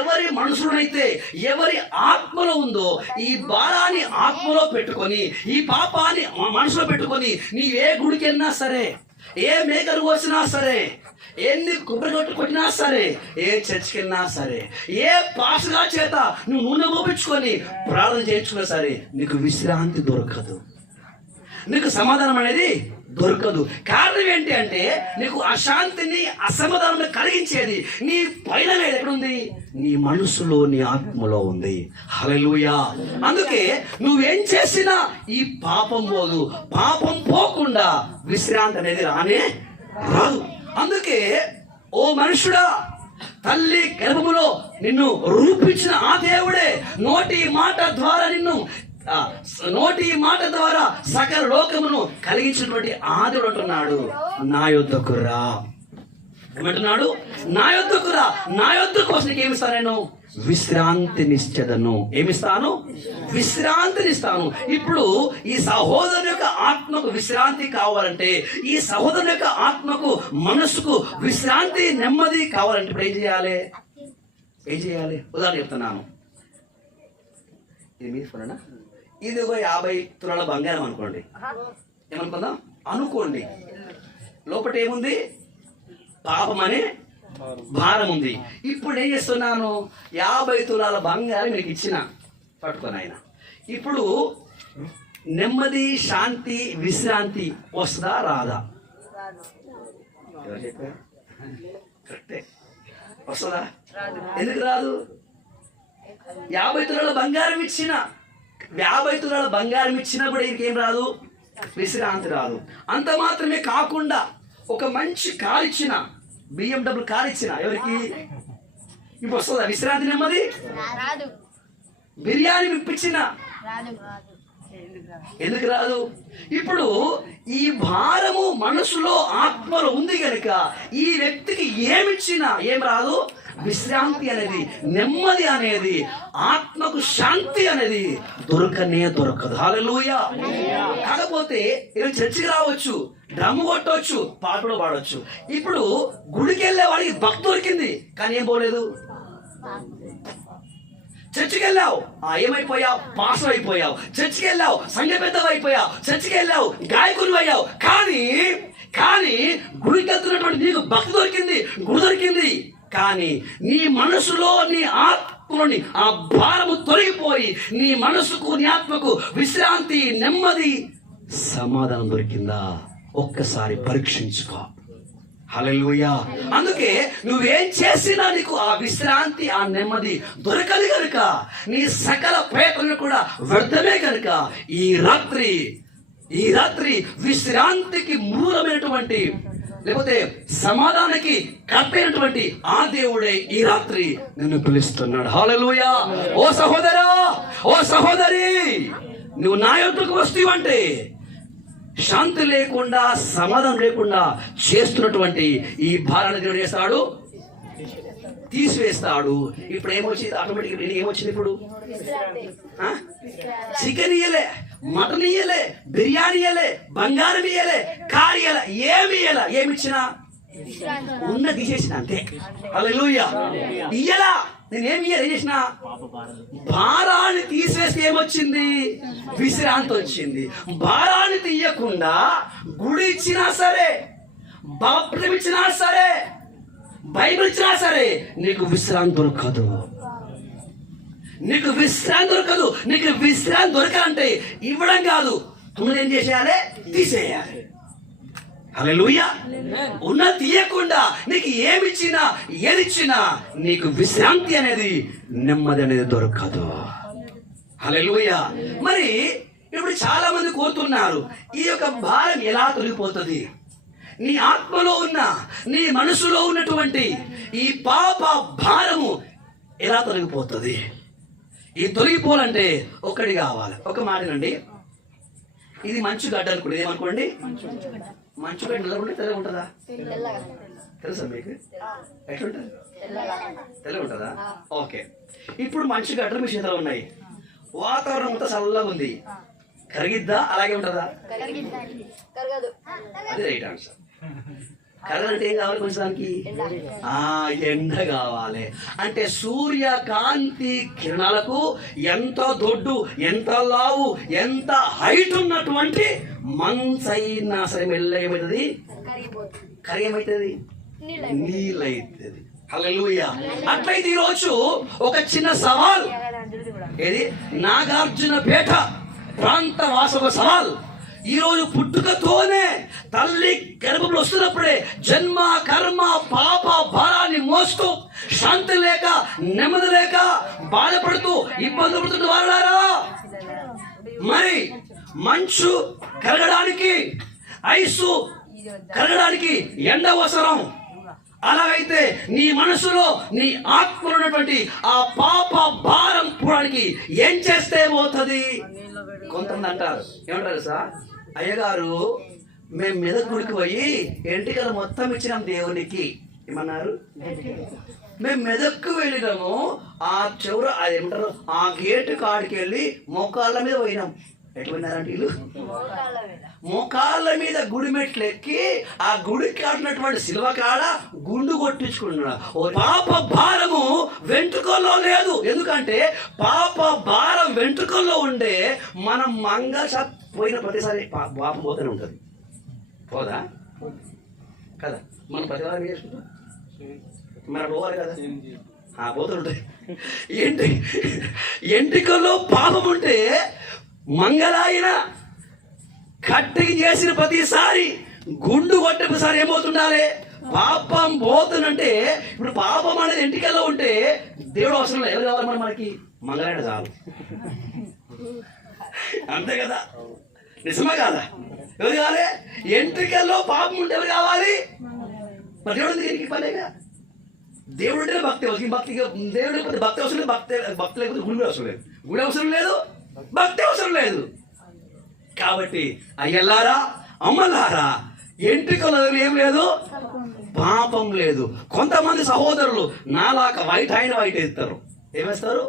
ఎవరి మనసులోనైతే, ఎవరి ఆత్మలో ఉందో ఈ భారాన్ని ఆత్మలో పెట్టుకొని, ఈ పాపాన్ని మనసులో పెట్టుకొని నీవు ఏ గుడికి వెళ్ళినా సరే, ఏ మేకలు కోసినా సరే, ఎన్ని కొబ్బరి కొట్టినా సరే, ఏ చర్చికి వెళ్ళినా సరే, ఏ పాస్గా చేత నువ్వు నూనె మోపించుకొని ప్రార్థన చేయించుకున్నా సరే నీకు విశ్రాంతి దొరకదు, నీకు సమాధానం అనేది దొరకదు. కారణం ఏంటి అంటే నీకు అశాంతిని, అసమాధానం కలిగించేది నీ పైన లేదు. ఎక్కడుంది? నీ మనసులో, నీ ఆత్మలో ఉంది. హల్లెలూయా. అందుకే నువ్వేం చేసినా ఈ పాపం పోదు. పాపం పోకుండా విశ్రాంతి అనేది రానే రాదు. అందుకే ఓ మనుషుడా, తల్లి గర్భములో నిన్ను రూపించిన ఆ దేవుడే నోటి మాట ద్వారా నిన్ను నోటి మాట ద్వారా సకల లోకమును కలిగించినటువంటి ఆదుడు అంటున్నాడు, నా యొద్దకు రా. ఏమంటున్నాడు? నా యొద్దకు రా, నా యొద్దకు వస్తే ఏమిస్తాను నేను? విశ్రాంతినిచ్చదను. ఏమిస్తాను? విశ్రాంతినిస్తాను. ఇప్పుడు ఈ సహోదరుని యొక్క ఆత్మకు విశ్రాంతి కావాలంటే, ఈ సహోదరుని యొక్క ఆత్మకు మనసుకు విశ్రాంతి నెమ్మది కావాలంటే ఇప్పుడు ఏం చేయాలి? ఉదాహరణ చెప్తున్నాను. ఇది మీరుకున్నా, ఇది ఒక 50 తులాల బంగారం అనుకోండి. ఏమనుకుందాం? అనుకోండి. లోపల ఏముంది? పాపం అనే భారం ఉంది. ఇప్పుడు ఏం చేస్తున్నాను? 50 తులాల బంగారం మీకు ఇచ్చిన, పట్టుకొని ఆయన. ఇప్పుడు నెమ్మది, శాంతి, విశ్రాంతి వస్తుందా రాదా? ఎవరు చెప్పారు? కరెక్టే. వస్తుందా? ఎందుకు రాదు? 50 తులాల బంగారం ఇచ్చిన, 50 తులాల బంగారం ఇచ్చినా కూడా ఇంకేం రాదు? విశ్రాంతి రాదు. అంత మాత్రమే కాకుండా ఒక మంచి కారు ఇచ్చిన, BMW కారు ఇచ్చిన, ఎవరికి ఇప్పుడు వస్తుందా విశ్రాంతి, నెమ్మది? బిర్యానీ ఇప్పించిన, ఎందుకు రాదు? ఇప్పుడు ఈ భారము మనసులో, ఆత్మలో ఉంది కనుక ఈ వ్యక్తికి ఏమిచ్చినా ఏం రాదు? విశ్రాంతి అనేది, నెమ్మది అనేది, ఆత్మకు శాంతి అనేది దొరకదు. హల్లెలూయా. కాకపోతే ఈరోజు చర్చికి రావచ్చు, డ్రమ్ము కొట్టవచ్చు, పాటలు పాడవచ్చు. ఇప్పుడు గుడికి వెళ్ళే వాడికి భక్తి దొరికింది, కానీ ఏం పోలేదు. చర్చికి వెళ్ళావు, ఏమైపోయావు? పాస్టర్ అయిపోయావు. చర్చికి వెళ్ళావు, సంఘ పెద్దవి అయిపోయావు. చర్చికి వెళ్ళావు, గాయకులు అయ్యావు. కానీ గుడికి వెళ్తున్నటువంటి నీకు భక్తి దొరికింది, గుడి దొరికింది. కానీ నీ మనసులో, నీ ఆత్మలోని ఆ భారము తొలగిపోయి నీ మనసుకు, నీ ఆత్మకు విశ్రాంతి, నెమ్మది, సమాధానం దొరికిందా? ఒక్కసారి పరీక్షించుకో. హల్లెలూయా. అందుకే నువ్వేం చేసినా నీకు ఆ విశ్రాంతి, ఆ నెమ్మది దొరకదు కనుక నీ సకల ప్రయత్నాలు కూడా వ్యర్థమే కనుక ఈ రాత్రి విశ్రాంతికి మూలమైనటువంటి, లేకపోతే సమాధానానికి కర్తైనటువంటి ఆ దేవుడే ఈ రాత్రి నిన్ను పిలుస్తున్నాడు. హల్లెలూయా. ఓ సహోదరా, ఓ సహోదరి, నువ్వు నా యొద్దకు వస్తావంటే శాంతి లేకుండా, సమాధానం లేకుండా చేస్తున్నటువంటి ఈ భారాన్ని దేవుడు చేస్తాడు, తీసివేస్తాడు. ఇప్పుడు ఏమొచ్చింది? ఆటోమేటిక్ ఏమొచ్చింది? ఇప్పుడు చికెన్ ఇయ్యలే, మటన్ ఇయ్యలే, బిర్యానీ ఇయ్యలే, బంగారం ఇయ్యలే, కారు ఇయ్యలే, ఏమిచ్చినా ఉన్న తీసేసిన, అంతే. హల్లెలూయా. ఇయ్యలా, నేనేమి ఇయ్యలే, ఏం చేసిన? భారాన్ని తీసేస్తే ఏమొచ్చింది? విశ్రాంతి వచ్చింది. భారాన్ని తీయకుండా గుడి ఇచ్చినా సరే, బాప్టిజం ఇచ్చినా సరే, బైబిల్ ఇచ్చినా సరే నీకు విశ్రాంతి దొరకదు. నీకు విశ్రాంతి దొరకాలంటే ఇవ్వడం కాదు, నువ్వు ఏం చేసేయాలి? తీసేయాలి. హల్లెలూయా. ఉన్న తీయకుండా నీకు ఏమిచ్చినా, ఏదిచ్చినా నీకు విశ్రాంతి అనేది, నెమ్మది అనేది దొరకదు. హల్లెలూయా. మరి ఇప్పుడు చాలా మంది కోరుతున్నారు, ఈ యొక్క భారం ఎలా తొలగిపోతుంది? నీ ఆత్మలో ఉన్న, నీ మనసులో ఉన్నటువంటి ఈ పాప భారము ఎలా తొలగిపోతుంది? ఈ తొలగిపోవాలంటే ఒకటి కావాలి. ఒక మాటనండి, ఇది మంచు గడ్డ అనుకోండి. ఏమనుకోండి? మంచు గడ్డ నల్లగా తెల్లగా ఉంటుందా? తెలుసా మీకు? ఎట్లుంటుంది? తెల్లగా ఉంటుందా? ఓకే. ఇప్పుడు మంచు గడ్డలు మీ చేతిలో ఉన్నాయి, వాతావరణం అంతా చల్లగా ఉంది, కరిగిద్దా? అలాగే ఉంటుందా? అదే రైట్ ఆన్సర్. కరగంటే ఏం కావాలి? కొంచెం దానికి ఎండ కావాలి. అంటే సూర్యకాంతి కిరణాలకు ఎంత దొడ్డు, ఎంత లావు, ఎంత హైట్ ఉన్నటువంటి మంచైనా సరే మెల్ల ఏమవుతుంది? కరిగేమవుతుంది? నీళ్ళైతుంది. హల్లెలూయా. అట్లయితే ఈరోజు ఒక చిన్న సవాల్, ఏది? నాగార్జునపేట ప్రాంత వాసుల సవాల్. ఈరోజు పుట్టుకతోనే తల్లి గర్భంలో వస్తున్నప్పుడే జన్మ, కర్మ, పాప భారాన్ని మోస్తూ శాంతి లేక, నెమ్మది లేక బాధపడుతూ ఇబ్బంది పడుతున్న వారులారా, మరి మంచు కరగడానికి, ఐసు కరగడానికి ఎండ అవసరం. అలాగైతే నీ మనసులో, నీ ఆత్మలో ఉన్నటువంటి ఆ పాప భారం పోవడానికి ఏం చేస్తే పోతుంది? కొంతమంది అంటారు, ఏమంటారు సార్, అయ్యగారు మేము మెదక్ గుడికి పోయి ఎంటికలు మొత్తం ఇచ్చినాం దేవునికి. ఏమన్నారు? మేము మెదక్కు వెళ్ళినాము, ఆ చివర అది ఏమంటారు, ఆ గేటు కాడికి వెళ్ళి మోకాళ్ళ మీద పోయినాం. ఎట్లా పోయినారంటే వీళ్ళు మోకాళ్ళ మీద గుడి మెట్లు ఎక్కి ఆ గుడికి ఆడినటువంటి శిల్వ కాడ గుండు కొట్టించుకున్నాడు. పాప భారము వెంట్రుకల్లో లేదు. ఎందుకంటే పాప భారం వెంట్రుకల్లో ఉండే మనం పోయిన ప్రతిసారి పాపం పోతూనే ఉంటుంది. పోదా కదా? మనం ప్రతివారం చేసుకుంటాం, మన పోవాలి కదా, పోతుంటాయి. ఎంటికల్లో పాపం ఉంటే మంగళాయన కట్టికి చేసిన ప్రతిసారి గుండు కొట్టే ప్రతిసారి ఏమవుతుండాలి? పాపం పోతుందంటే, ఇప్పుడు పాపం అనేది ఎంటికల్లో ఉంటే దేవుడు అవసరం లేదు. ఎవరు కావాలి మనకి? మంగళాయన చాలు. అంతే కదా? నిజమే కాదా? ఎవరు కావాలి? ఎంట్రికల్లో పాపం ఉంటే ఎవరు కావాలి? మరి దేవుడు దీనికి పనేగా. దేవుడు అంటే భక్తి అవసరం. దేవుడు లేకపోతే భక్తి అవసరం లేదు. భక్తి లేకపోతే గుడి అవసరం లేదు. గుడి అవసరం లేదు, భక్తి అవసరం లేదు. కాబట్టి అయ్యలారా, అమ్మలారా, ఎంట్రికల్లో ఏం లేదు, పాపం లేదు. కొంతమంది సహోదరులు నాలాక వైట్ వేస్తారు. ఏమేస్తారు?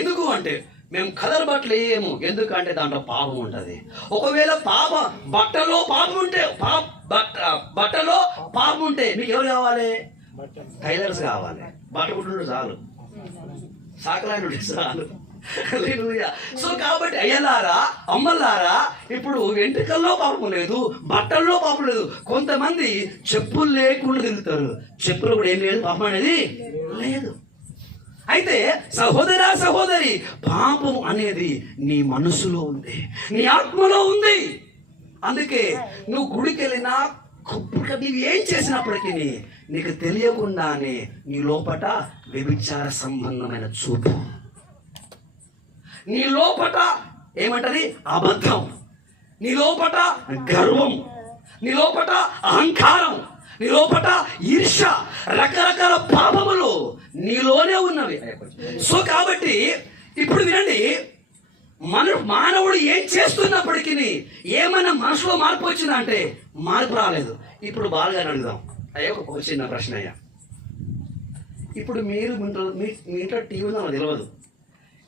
ఎందుకు అంటే మేము కలర్ బట్టలు వేయము. ఎందుకంటే దాంట్లో పాపం ఉంటుంది. ఒకవేళ బట్టలో పాపం ఉంటే, బట్టలో పాపం ఉంటే మీకు ఎవరు కావాలి? టైలర్స్ కావాలి. బట్ట కుట్టు చాలు, సాకలాయనుడు చాలు. సో కాబట్టి అయ్యలారా, అమ్మలారా, ఇప్పుడు వెంట్రుకల్లో పాపం లేదు, బట్టల్లో పాపం లేదు. కొంతమంది చెప్పులు లేకుండా తిరుగుతారు. చెప్పులు కూడా ఏం లేదు, పాపం అనేది లేదు. అయితే సహోదరా, సహోదరి, పాపం అనేది నీ మనసులో ఉంది, నీ ఆత్మలో ఉంది. అందుకే నువ్వు గుడికి వెళ్ళినా నీవు ఏం చేసినప్పటికీ నీకు తెలియకుండానే నీ లోపట వ్యభిచార సంబంధమైన చూపు, నీ లోపట ఏమంటది అబద్ధం, నీ లోపట గర్వం, నీ లోపట అహంకారం, నీ లోపట ఈర్ష, రకరకాల పాపములు నీలోనే ఉన్నవి. సో కాబట్టి ఇప్పుడు వినండి, మానవుడు ఏం చేస్తున్నప్పటికీ ఏమైనా మనసులో మార్పు వచ్చిందంటే మార్పు రాలేదు. ఇప్పుడు బాగా అడుగుదాం. అయ్యా ఒక చిన్న ప్రశ్న అయ్యా. ఇప్పుడు మీరు మీ ఇంట్లో టీవీ ఉందో నాకు తెలియదు.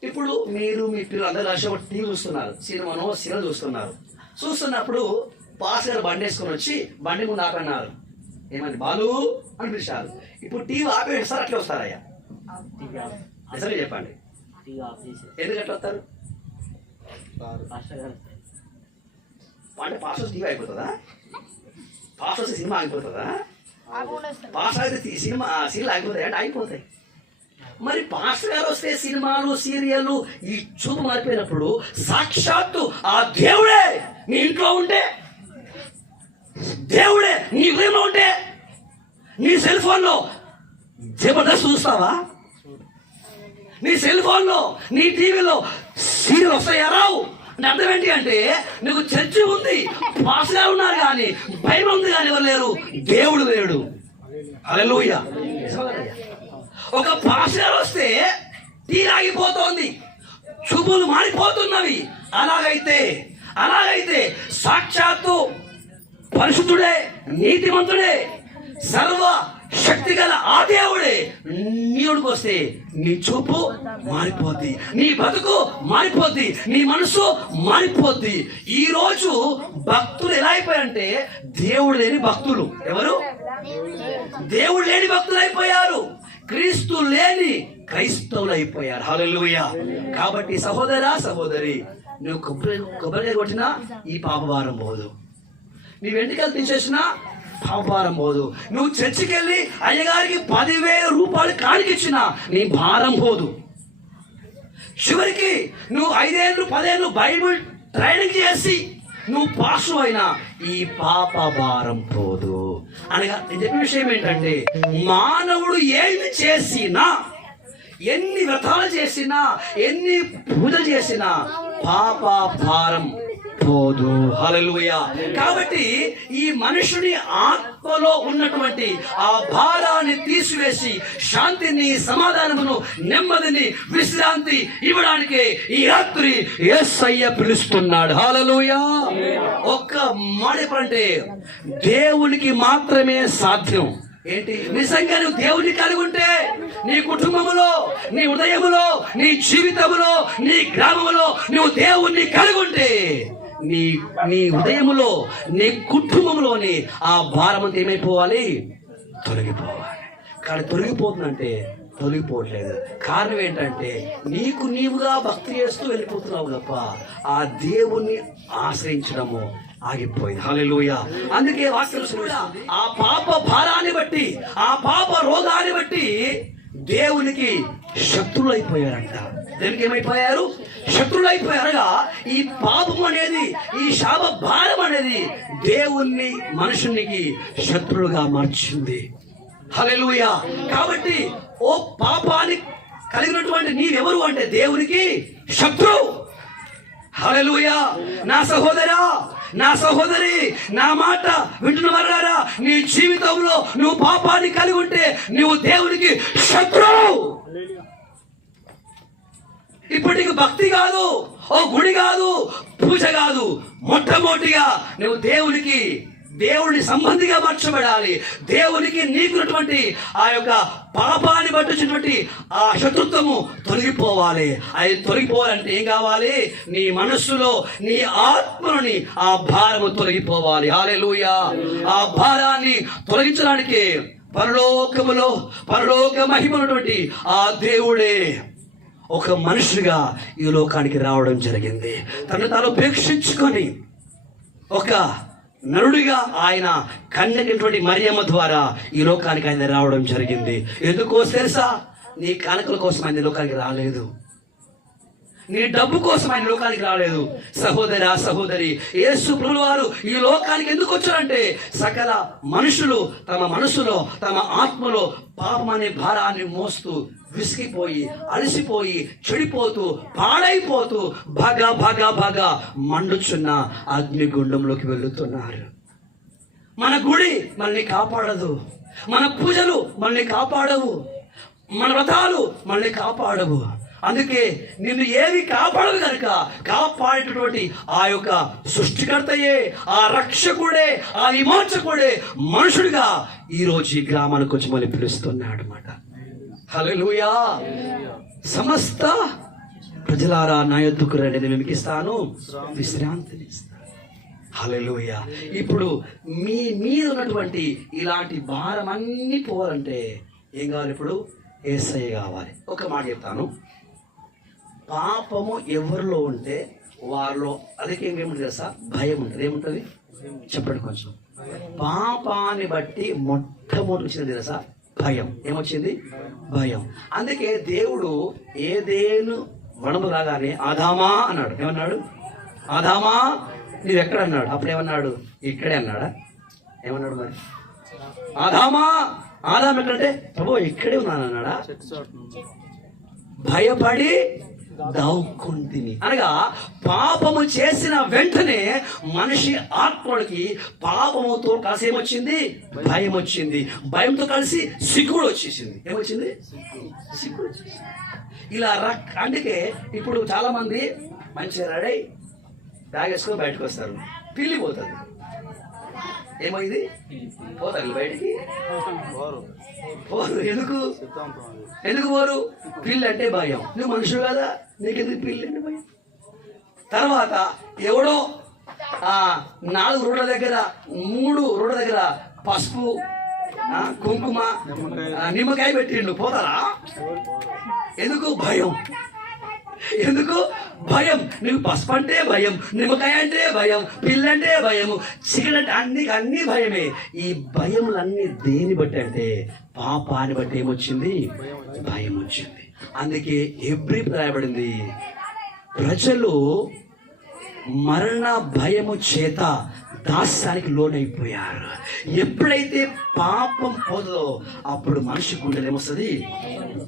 ఇప్పుడు మీరు మీ పిల్లలు అందరూ కలిసి ఒక టీవీ చూస్తున్నారు, సినిమా చూస్తున్నప్పుడు పాస్ గారు బండి వేసుకొని వచ్చి బండి ముందు ఆపన్నారు. ఏమని బాలు అని పిలిచారు. ఇప్పుడు టీవీ ఆపేస్తారు, అట్లా వస్తారయ్యా? నిజమే చెప్పండి, ఎందుకు అట్లా వస్తారు? అంటే పాస్ వస్తే టీవీ అయిపోతుందా? పాస్ వస్తే సినిమా ఆగిపోతుందా? పాస్ అయితే సీరియల్ ఆగిపోతాయి అంటే అయిపోతాయి. మరి పాస్టర్ గారు వస్తే సినిమాలు, సీరియల్ ఈ చూపు మారిపోయినప్పుడు సాక్షాత్తు ఆ దేవుడే నీ ఇంట్లో ఉంటే, దేవుడే నీ హృదయంలో ఉంటే, నీ సెల్ ఫోన్లో జబర్దస్త్ చూస్తావా? నీ సెల్ ఫోన్లో, నీ టీవీలో సీరియల్ వస్తాయా? రావు. అంటే అర్థం ఏంటి అంటే నీకు చర్చి ఉంది, పాస్టర్ గారు ఉన్నారు కానీ, బైబిల్ ఉంది కానీ ఎవరు లేరు, దేవుడు లేడు. హల్లెలూయా. ఒక పాస్టర్ గారు వస్తే తీరాగిపోతోంది, చూపులు మారిపోతున్నవి. అలాగైతే సాక్షాత్తు పరిశుద్ధుడే, నీతిమంతుడే, సర్వ శక్తి గల ఆ దేవుడే నీవుడికి వస్తే నీ చూపు మారిపోద్ది, నీ బతుకు మారిపోద్ది, నీ మనసు మారిపోద్ది. ఈ రోజు భక్తులు ఎలా అయిపోయారంటే దేవుడు లేని భక్తులు. ఎవరు? దేవుడు లేని భక్తులు అయిపోయారు, క్రీస్తు లేని క్రైస్తవులు అయిపోయారు. హల్లెలూయా. కాబట్టి సహోదరా, సహోదరి, నువ్వు కొబ్బరికాయ కొట్టినా ఈ పాపభారం పోదు, నీ వెంట్రుకలు తీసేసినా పాపభారం పోదు, నువ్వు చర్చికి వెళ్ళి అయ్యగారికి 10,000 రూపాయలు కానికిచ్చినా నీ భారం పోదు. చివరికి నువ్వు 5 ఏళ్ళు 10 ఏళ్ళు బైబిల్ ట్రైనింగ్ చేసి నువ్వు పాస్ అయినా ఈ పాప భారం పోదు. అనగా నేను చెప్పే విషయం ఏంటంటే, మానవుడు ఏమి చేసినా, ఎన్ని వ్రతాలు చేసినా, ఎన్ని పూజలు చేసినా పాప భారం పోదు. హల్లెలూయా. కాబట్టి ఈ మనుషుని ఆత్మలో ఉన్నటువంటి ఆ భారాన్ని తీసివేసి శాంతిని, సమాధానమును, నెమ్మదిని, విశ్రాంతి ఇవ్వడానికి ఈ రాత్రి యేసయ్య పిలుస్తున్నాడు. హల్లెలూయా. ఒక్క మాట చెప్పాలంటే దేవునికి మాత్రమే సాధ్యం. ఏంటి? నిజంగా నువ్వు దేవుని కలిగి ఉంటే నీ కుటుంబములో, నీ ఉదయములో, నీ జీవితములో, నీ గ్రామములో నువ్వు దేవుణ్ణి కలిగి ఉంటే నీ ఉదయములో, నీ కుటుంబంలోని ఆ భారం అంతా ఏమైపోవాలి? తొలగిపోవాలి. కానీ తొలగిపోతుందంటే తొలగిపోవట్లేదు. కారణం ఏంటంటే నీకు నీవుగా భక్తి చేస్తూ వెళ్ళిపోతున్నావు తప్ప ఆ దేవుణ్ణి ఆశ్రయించడము ఆగిపోయింది. హల్లెలూయా. అందుకే వాక్యం ఆ పాప భారాన్ని బట్టి, ఆ పాప రోగాన్ని బట్టి దేవునికి శత్రువులు అయిపోయారంట. దేవునికి ఏమైపోయారు? శత్రువులు అయిపోయారుగా. ఈ పాపం అనేది, ఈ శాప భారం అనేది దేవుణ్ణి, మనుషునికి శత్రువులుగా మార్చింది. హల్లెలూయా. కాబట్టి ఓ పాపాన్ని కలిగినటువంటి నీవెవరు అంటే దేవునికి శత్రువు. హల్లెలూయా. నా సహోదరా, నా సహోదరి, నా మాట వింటున్న వారారా, నీ జీవితంలో నువ్వు పాపాన్ని కలిగి ఉంటే నువ్వు దేవునికి శత్రువు. ఇప్పటికి భక్తి కాదు, ఓ గుడి కాదు, పూజ కాదు, మొట్టమొదటిగా నువ్వు దేవుని సంబంధిగా మార్చబడాలి. దేవునికి నీకున్నటువంటి ఆ యొక్క పాపాన్ని పట్టించినటువంటి ఆ శత్రుత్వము తొలగిపోవాలి. అది తొలగిపోవాలంటే ఏం కావాలి? నీ మనస్సులో, నీ ఆత్మలోని ఆ భారము తొలగిపోవాలి. హల్లెలూయా. ఆ భారాన్ని తొలగించడానికి పరలోక మహిమటువంటి ఆ దేవుడే ఒక మనిషిగా ఈ లోకానికి రావడం జరిగింది. తను తాను ఉపేక్షించుకొని ఒక నరుడిగా ఆయన కన్యకైనటువంటి మరియమ్మ ద్వారా ఈ లోకానికి ఆయన రావడం జరిగింది. ఎందుకో తెలుసా? నీ కానుకల కోసం ఆయన లోకానికి రాలేదు. నీ డబ్బు కోసం ఆయన లోకానికి రాలేదు. సహోదరా, సహోదరి, యేసు ప్రభువు వారు ఈ లోకానికి ఎందుకు వచ్చారంటే సకల మనుషులు తమ మనసులో, తమ ఆత్మలో పాపం అనే భారాన్ని మోస్తూ విసిగిపోయి, అలసిపోయి, చెడిపోతూ, పాడైపోతూ బాగా మండుచున్న అగ్నిగుండంలోకి వెళుతున్నారు. మన గుడి మనల్ని కాపాడదు, మన పూజలు మనల్ని కాపాడవు, మన వ్రతాలు మనల్ని కాపాడవు. అందుకే నిన్ను ఏవి కాపాడదు కనుక కాపాడేటటువంటి ఆ యొక్క సృష్టికర్తయే, ఆ రక్షకుడే, ఆ విమోచకుడే మనుషుడిగా ఈరోజు ఈ గ్రామానికి వచ్చి మళ్ళీ పిలుస్తున్నాడు అన్నమాట. హల్లెలూయా. సమస్త ప్రజలారా నా యొద్దకు రండి, నేను మీకు ఇస్తాను విశ్రాంతిని ఇస్తాను. హల్లెలూయా. ఇప్పుడు మీ మీద ఉన్నటువంటి ఇలాంటి భారం అన్నీ పోవాలంటే ఏం కావాలి? ఇప్పుడు యేసయ్య కావాలి. ఒక మాట చెప్తాను. పాపము ఎవరిలో ఉంటే వారిలో అదికి ఏముంటుంది తెలుసా? భయం ఉంటుంది. ఏముంటుంది చెప్పండి కొంచెం. పాపాన్ని బట్టి మొట్టమొదటి వచ్చింది తెలుసా? భయం. ఏమొచ్చింది? భయం. అందుకే దేవుడు ఏదేను వనము రాగానే ఆదామా అన్నాడు. ఏమన్నాడు? ఆదామా నీవు ఎక్కడ అన్నాడు? అప్పుడు ఏమన్నాడు? ఇక్కడే అన్నాడా? ఏమన్నాడు మరి? ఆదామా, ఆదాం ఎక్కడంటే ప్రభు ఇక్కడే ఉన్నాను అన్నాడా? భయపడి దాక్కుంటిని అనగా పాపము చేసిన వెంటనే మనిషి ఆత్మకి పాపముతో కలిసి ఏమొచ్చింది? భయం వచ్చింది. భయంతో కలిసి సిగ్గుడు వచ్చేసింది. ఏమొచ్చింది? సిగ్గుడు వచ్చేసింది. ఇలా అందుకే ఇప్పుడు చాలా మంది మంచిగా రెడీ బ్యాగ్ వేసుకొని బయటకు వస్తారు. పిల్లి పోతుంది. ఏమైంది? పోతారు బయటికి. పోరు. ఎందుకు పోరు? పిల్లి అంటే భయం. నువ్వు మనుషులు కదా, నీకెందుకు పిల్లి అంటే భయం? తర్వాత ఎవడో 4 రోడ్ల దగ్గర 3 రోడ్ల దగ్గర పసుపు, కుంకుమ, నిమ్మకాయ పెట్టిండు. పోతారా? ఎందుకు? భయం. ఎందుకు భయం? నువ్వు పసుపు అంటే భయం, నిమ్మకాయ అంటే భయం, పిల్లంటే భయము, చికెన్ అంటే అన్ని భయమే. ఈ భయములన్నీ దేని బట్టి అంటే పాపాన్ని బట్టి ఏమొచ్చింది? భయం వచ్చింది. అందుకే హెబ్రీ రాయబడింది, ప్రజలు మరణ భయము చేత దాస్యానికి లోనైపోయారు. ఎప్పుడైతే పాపం పోదో అప్పుడు మనిషి గుండెలు ఏమొస్తుంది?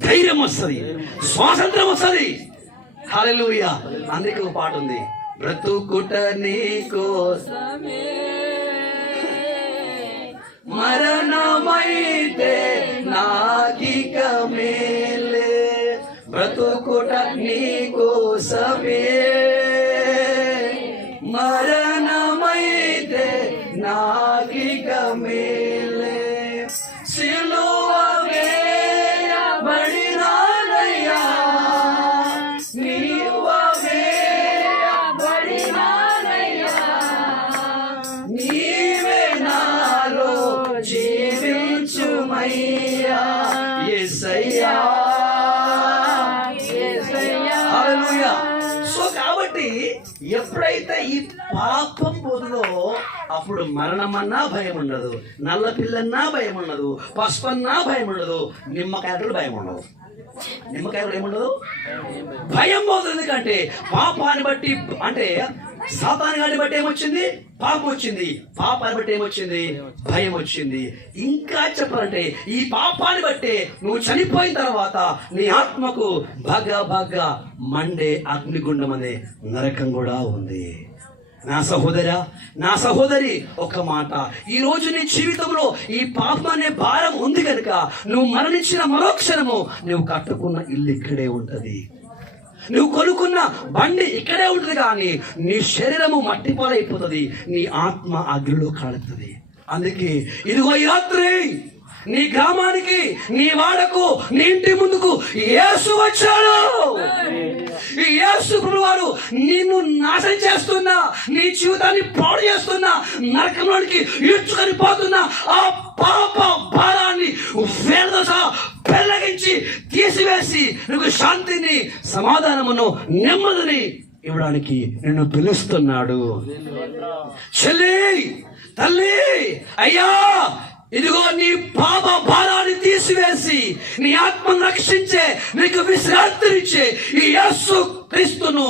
ధైర్యం వస్తుంది, స్వాతంత్రం వస్తుంది. హల్లెలూయా. అందుకే ఒక పాట ఉంది, బ్రతుకుట నీకోసమే, మరణమైతే నాకిక మేలే. బ్రతుకుట నీకోసమే, మరణమైతే నాకిక మేలే. సిలువ వేయబడినానయ్యా, నీవ వేయబడినానయ్యా, నీవే నాలో జీవించుమయ్యా యేసయ్యా. హల్లెలూయా. సో కాబట్టి ఎప్పుడైతే ఈ పాపం పోతుందో అప్పుడు మరణమన్నా భయం ఉండదు, నల్ల పిల్లన్నా భయం ఉండదు, పసుపన్నా భయం ఉండదు, నిమ్మకాయలు భయం ఉండదు. నిమ్మకాయలు ఏముండదు, భయం పోతుంది. ఎందుకంటే పాపాన్ని బట్టి, అంటే సాతాను గాని బట్టి ఏమొచ్చింది, పాపం వచ్చింది. పాపాన్ని బట్టి ఏమొచ్చింది, భయం వచ్చింది. ఇంకా చెప్పాలంటే ఈ పాపాన్ని బట్టే నువ్వు చనిపోయిన తర్వాత నీ ఆత్మకు బాగా మండే అగ్నిగుండం అనే నరకం కూడా ఉంది. నా సహోదరా, నా సహోదరి, ఒక మాట, ఈ రోజు నీ జీవితంలో ఈ పాపం అనే భారం ఉంది కనుక నువ్వు మరణించిన మరోక్షణము నువ్వు కట్టుకున్న ఇల్లు ఇక్కడే ఉంటది, నువ్వు కొనుక్కున్న బండి ఇక్కడే ఉంటుంది, కానీ నీ శరీరము మట్టిపాలైపోతుంది, నీ ఆత్మ అగ్నిలో కాలుతుంది. అందుకే ఇదిగో ఈ రాత్రి నీ గ్రామానికి, నీ వాడకు, నీ ఇంటి ముందుకు యేసు వచ్చాడు. ఈ యేసు ప్రభువారు నిన్ను నాశనం చేస్తున్నా, నీ జీవితాన్ని పాడు చేస్తున్నా, నరకంలోనికి ఈడ్చుకొని పోతున్నా ఆ పాప భారాన్ని వేదన పెళ్ళగించి తీసివేసి నీకు శాంతిని, సమాధానమును, నెమ్మదిని ఇవ్వడానికి నిన్ను పిలుస్తున్నాడు. చెల్లి, తల్లి, అయ్యా, ఇదిగో నీ పాప భారాన్ని తీసివేసి నీ ఆత్మను రక్షించే, నీకు విశ్రాంతినిచ్చే ఈ యేసు క్రీస్తును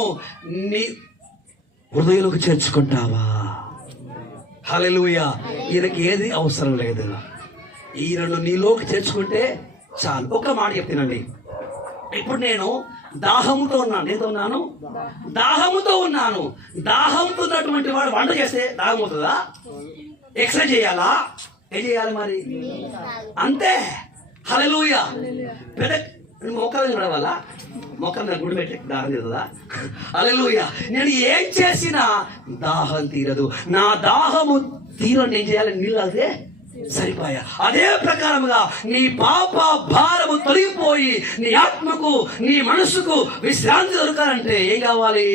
నీ హృదయంలోకి చేర్చుకుంటావా? హల్లెలూయా. ఈయనకి ఏది అవసరం లేదు, ఈయనను నీలోకి చేర్చుకుంటే చాలు. ఒక మాట చెప్తానండి, ఇప్పుడు నేను దాహముతో ఉన్నాను. ఏదో ఉన్నాను, దాహముతో ఉన్నాను. దాహంతో ఉన్నటువంటి వాడు వంట చేస్తే దాహం అవుతుందా? ఎక్సర్సైజ్ చేయాలా? ఏం చేయాలి మరి? అంతే. హల్లెలూయా. పెద్ద మొక్కలు నడవాలా? మొక్కలు మీద గుడి పెట్టి దాహం తీరదా? హల్లెలూయా. నేను ఏం చేసినా దాహం తీరదు. నా దాహము తీరని ఏం చేయాలి? నీళ్ళు తాగితే సరిపోయా. అదే ప్రకారముగా నీ పాప భారము తొలగిపోయి నీ ఆత్మకు, నీ మనసుకు విశ్రాంతి దొరకాలంటే ఏం కావాలి?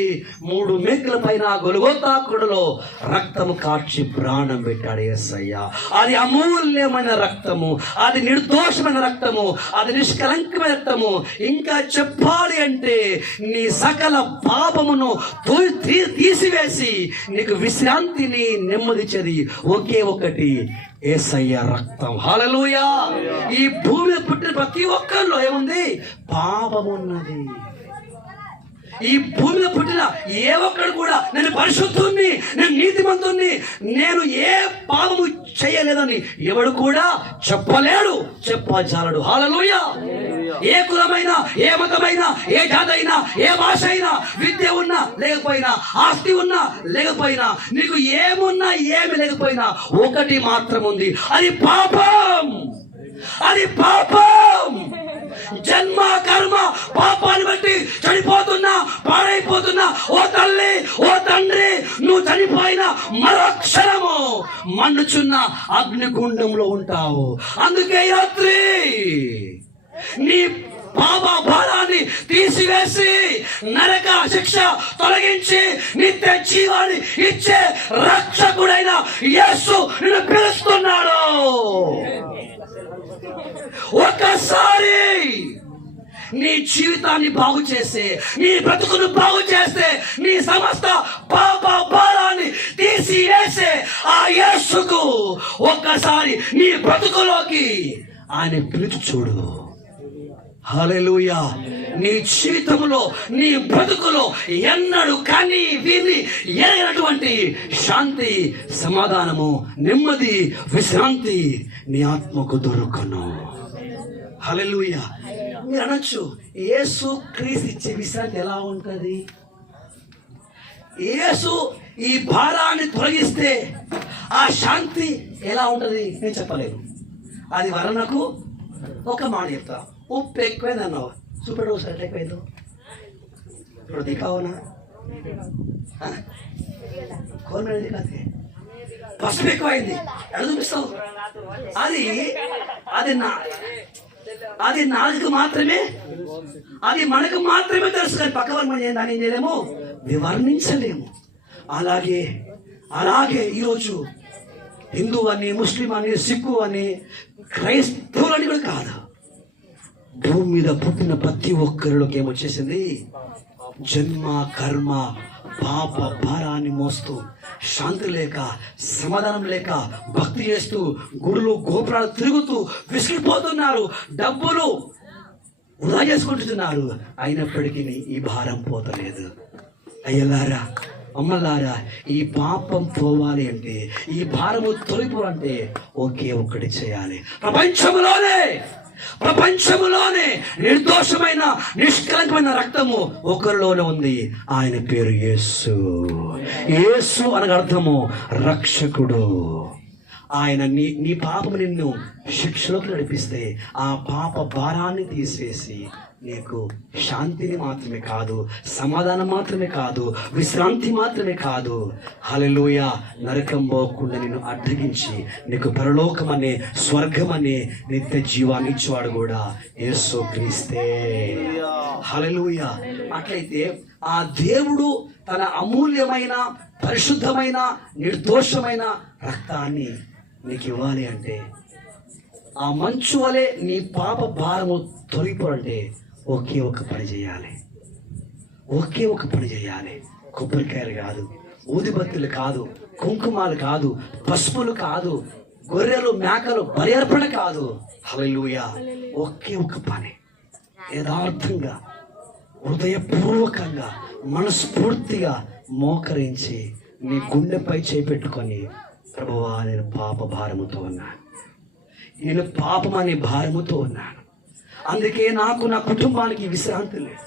3 మేకుల పైన గొల్గోతా కొండలో రక్తము కార్చి ప్రాణం పెట్టాడు యేసయ్య. అది అమూల్యమైన రక్తము, అది నిర్దోషమైన రక్తము, అది నిష్కలంకమైన రక్తము. ఇంకా చెప్పాలి అంటే నీ సకల పాపమును తీసివేసి నీకు విశ్రాంతిని, నెమ్మదిచ్చేది ఒకే ఒకటి, యేసయ్య రక్తం. హల్లెలూయా. ఈ భూమి పుట్టిన ప్రతి ఒక్కరిలో ఏముంది? పాపమున్నది. ఈ భూమిలో పుట్టిన ఏ ఒక్కడు కూడా నేను పరిశుద్ధుణ్ణి, నేను నీతిమంతుణ్ణి, నేను ఏ పాపము చేయలేదని ఎవడు కూడా చెప్పలేడు, చెప్పజాలడు. హల్లెలూయా. ఏ కులమైనా, ఏ మతమైనా, ఏ జాతి అయినా, ఏ భాష అయినా, విద్య ఉన్నా లేకపోయినా, ఆస్తి ఉన్నా లేకపోయినా, నీకు ఏమున్నా ఏమి లేకపోయినా ఒకటి మాత్రం ఉంది, అది పాపం. అది పాపం. జన్మ కర్మ పాపాన్ని బట్టి చనిపోతున్నా, పాడైపోతున్నా ఓ తల్లి, ఓ తండ్రి, నువ్వు చనిపోయిన మరొక్షరము మండుచున్న అగ్నిగుండంలో ఉంటావు. అందుకే ఈ రాత్రి నీ పాప భారాన్ని తీసివేసి నరక శిక్ష తొలగించి నిత్య జీవాన్ని ఇచ్చే రక్షకుడైన యేసు నిన్ను పిలుస్తున్నాడు. ఒక్కసారి నీ జీవితాన్ని బాగు చేస్తే, నీ బ్రతుకును బాగు చేస్తే, నీ సమస్త పాప భారాన్ని తీసివేసే ఆ యేసుకు ఒక్కసారి నీ బ్రతుకులోకి ఆయన పిలుచు చూడు. హల్లెలూయా. నీ జీవితంలో, నీ బ్రతుకులో ఎన్నడూ కానీ విని ఎరగనటువంటి శాంతి, సమాధానము, నెమ్మది, విశ్రాంతి నీ ఆత్మకు దొరుకును. హల్లెలూయా. మీరు అనొచ్చు, యేసు క్రీస్తు ఇచ్చే విశ్రాంతి ఎలా ఉంటుంది? యేసు ఈ భారాన్ని తొలగిస్తే ఆ శాంతి ఎలా ఉంటది నేను చెప్పలేను. అది వర్ణకు ఒక మాట చెప్తా. ఉప్పు ఎక్కువైంది అన్నావు, చూపెడు ఒకసారి ఎక్కువైందో ఇప్పుడు దికావునా కోరమేది కాదే, పసుపు ఎక్కువైంది ఎడ చూపిస్తావు? అది అది అది నాకు మాత్రమే, అది మనకు మాత్రమే తెలుసు. కానీ పక్క వాళ్ళు మనం దాన్ని ఏం చేయలేము, వివర్ణించలేము. అలాగే ఈరోజు హిందూ అని, ముస్లిం అని, సిక్కు అని, క్రైస్తవులని కూడా కాదు, భూమి మీద పుట్టిన ప్రతి ఒక్కరిలోకి ఏమొచ్చేసింది, జన్మ కర్మ పాప భారాన్ని మోస్తూ శాంతి లేక సమాధానం లేక భక్తి చేస్తూ గుడులు గోపురాలు తిరుగుతూ విసిగిపోతున్నారు, డబ్బులు వృధా చేసుకుంటున్నారు. అయినప్పటికీ ఈ భారం పోతలేదు. అయ్యలారా అమ్మలారా, ఈ పాపం పోవాలి అంటే, ఈ భారము తొలిపోవాలంటే ఒకే ఒక్కటి చేయాలి. ప్రపంచములోనే నిర్దోషమైన నిష్కలంకమైన రక్తము ఒకరిలోనే ఉంది. ఆయన పేరు యేసు. యేసు అనగా అర్థము రక్షకుడు. ఆయన నీ పాపము నిన్ను శిక్షలోకి నడిపిస్తే ఆ పాప భారాన్ని తీసివేసి నీకు శాంతిని మాత్రమే కాదు, సమాధానం మాత్రమే కాదు, విశ్రాంతి మాత్రమే కాదు, హల్లెలూయా, నరకం పోకుండా నిన్ను అడ్డగించి నీకు పరలోకం అనే స్వర్గం అనే నిత్య జీవాన్ని ఇచ్చేవాడు కూడా యేసు క్రీస్తే. హల్లెలూయా. అట్లయితే ఆ దేవుడు తన అమూల్యమైన పరిశుద్ధమైన నిర్దోషమైన రక్తాన్ని నీకు ఇవ్వాలి అంటే, ఆ మంచు వలె నీ పాప భారము తొలగిపోవాలంటే ఒకే ఒక పని చేయాలి. ఒకే ఒక పని చేయాలి. కొబ్బరికాయలు కాదు, ఊదిబత్తులు కాదు, కుంకుమాలు కాదు, పసుపులు కాదు, గొర్రెలు మేకలు బలి అర్పణ కాదు. హల్లెలూయా. ఒకే ఒక పని, యథార్థంగా హృదయపూర్వకంగా మనస్ఫూర్తిగా మోకరించి నీ గుండెపై చేపెట్టుకొని, ప్రభువా నేను పాప భారముతో ఉన్నాను, నేను పాపం అనే భారముతో ఉన్నాను, అందుకే నాకు నా కుటుంబానికి విశ్రాంతి లేదు,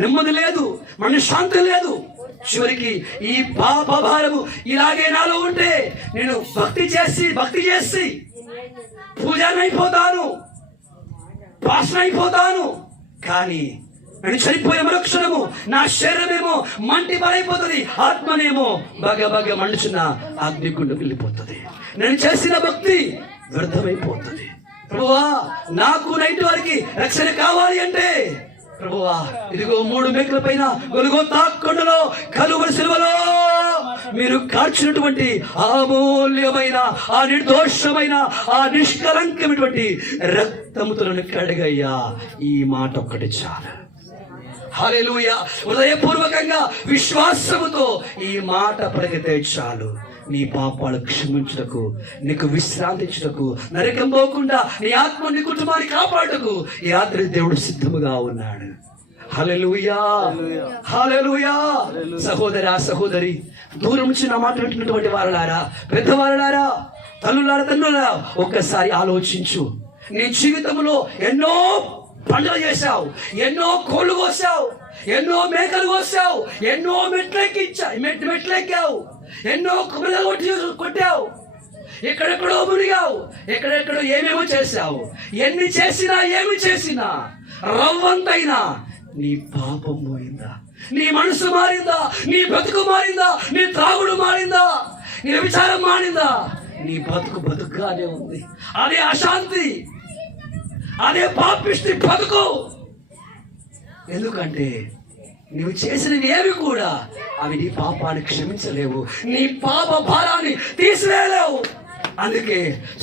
నెమ్మది లేదు, మనశ్శాంతి లేదు. చివరికి ఈ పాప భారము ఇలాగే నాలో ఉంటే నేను భక్తి చేసి పూజనైపోతాను, పాసనైపోతాను. కానీ నేను చనిపోయే మరుక్షణము నా శరీరమేమో మంటి బలైపోతుంది, ఆత్మనేమో బగ మండుచున్న అగ్నిగుండం వెళ్ళిపోతుంది. నేను చేసిన భక్తి వ్యర్థమైపోతుంది. ప్రభువా నాకు నైట్ వారికి రక్షణ కావాలి అంటే, ప్రభువా ఇదిగో 3 మేకుల పైన గొల్గొతా కొండలో కలువరి సిలువలో మీరు కార్చినటువంటి అమూల్యమైన ఆ నిర్దోషమైన ఆ నిష్కలంకమైనటువంటి రక్తముతో కడగయ్యా, ఈ మాట ఒక్కటి చాలు. హల్లెలూయా. హృదయపూర్వకంగా విశ్వాసముతో ఈ మాట పలికితే చాలు. నీ పాపాలు క్షమించుటకు, నీకు విశ్రాంతించుటకు, నరకం పోకుండా నీ ఆత్మ నీ కుటుంబాన్ని కాపాడుటకు ఈ రాత్రి దేవుడు సిద్ధముగా ఉన్నాడు. హల్లెలూయా, హల్లెలూయా. సహోదరా సహోదరి, దూరం నుంచి నా మాట వింటున్నటువంటి వారలారా, పెద్దవారలారా, తల్లులారా, తండ్రులారా, ఒక్కసారి ఆలోచించు. నీ జీవితంలో ఎన్నో పండుగ చేశావు, ఎన్నో కోళ్ళు కోసావు, ఎన్నో మేకలు కోసావు, ఎన్నో మెట్లెక్కావు, ఎన్నో కొబ్బరికాయలు కొట్టావు, ఎక్కడెక్కడో మునిగావు, ఎక్కడెక్కడో ఏమేమో చేశావు. ఎన్ని చేసినా ఏమి చేసినా రవ్వంతైనా నీ పాపం పోయిందా? నీ మనసు మారిందా? నీ బ్రతుకు మారిందా? నీ త్రాగుడు మారిందా? నీ వ్యభిచారం మారిందా? నీ బతుకుగానే ఉంది. అదే అశాంతి, అదే పాపిష్టి బతుకు. ఎందుకంటే నువ్వు చేసినవి ఏవి కూడా అవి నీ పాపాన్ని క్షమించలేవు, నీ పాప భారాన్ని తీసివేయలేవు. అందుకే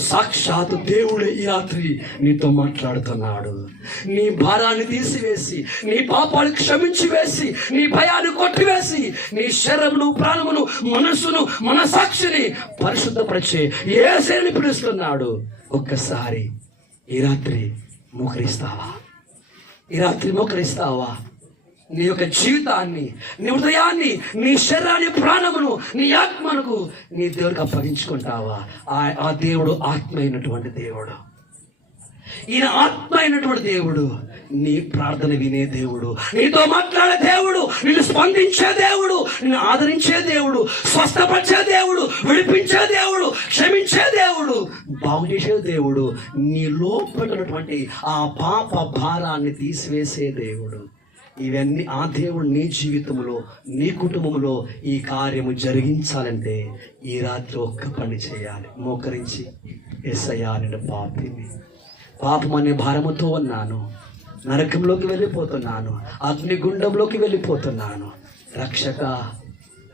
సాక్షాత్ దేవుడే ఈ రాత్రి నీతో మాట్లాడుతున్నాడు. నీ భారాన్ని తీసివేసి, నీ పాపాన్ని క్షమించి వేసి, నీ భయాన్ని కొట్టివేసి, నీ శరీరమును, ప్రాణమును, మనస్సును, మనసాక్షిని పరిశుద్ధపరిచే యేసుని పిలుస్తున్నాడు. ఒక్కసారి ఈ రాత్రి మోకరిస్తావా? ఈ రాత్రి మోకరిస్తావా? నీ యొక్క జీవితాన్ని, నీ హృదయాన్ని, నీ శరీరాన్ని, ప్రాణమును, నీ ఆత్మను నీ దేవుడికి అప్పగించుకుంటావా? ఆ దేవుడు ఆత్మ అయినటువంటి దేవుడు. ఈయన ఆత్మ అయినటువంటి దేవుడు నీ ప్రార్థన వినే దేవుడు, నీతో మాట్లాడే దేవుడు, నిన్ను స్పందించే దేవుడు, నిన్ను ఆదరించే దేవుడు, స్వస్థపరిచే దేవుడు, విడిపించే దేవుడు, క్షమించే దేవుడు, బాగు చేసే దేవుడు, నీ లోపలటువంటి ఆ పాప భారాన్ని తీసివేసే దేవుడు. ఇవన్నీ ఆ దేవుడు నీ జీవితంలో, నీ కుటుంబంలో ఈ కార్యము జరిగించాలంటే ఈ రాత్రి ఒక్క పని చేయాలి. మోకరించి, యేసయ్యా నేను పాపిని, పాపం అనే భారముతో ఉన్నాను, నరకంలోకి వెళ్ళిపోతున్నాను, అగ్నిగుండంలోకి వెళ్ళిపోతున్నాను, రక్షక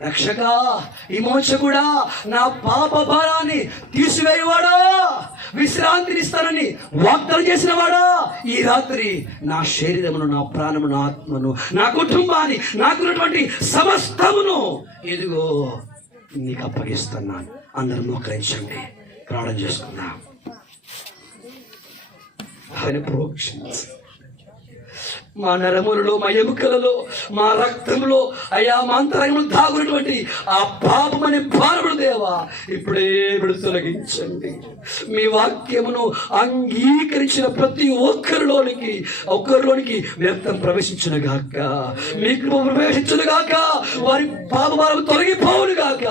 రక్షక విమోచకుడా, నా పాప భారాన్ని తీసివేయవాడా, విశ్రాంతినిస్తానని వాగ్దానం చేసిన వాడా, ఈ రాత్రి నా శరీరమును, నా ప్రాణమును, నా ఆత్మను, నా కుటుంబాన్ని, నాకున్నటువంటి సమస్తమును ఎదుగో నీకు అప్పగిస్తున్నాను. అందరూ మోకరించండి, ప్రార్థన చేసుకుందాం. ఆయన ప్రోక్షించు. మా నరములలో, మా ఎముకలలో, మా రక్తంలో, అయా మా అంతరంగంలో దాగున్నటువంటి ఆ పాపమనే భారముడు దేవా ఇప్పుడే తొలగించండి. మీ వాక్యమును అంగీకరించిన ప్రతి ఒక్కరిలోనికి వ్యర్థం ప్రవేశించును గాక, మీకు ప్రవేశించును గాక, వారి పాపభారం తొలగిపోవును గాక,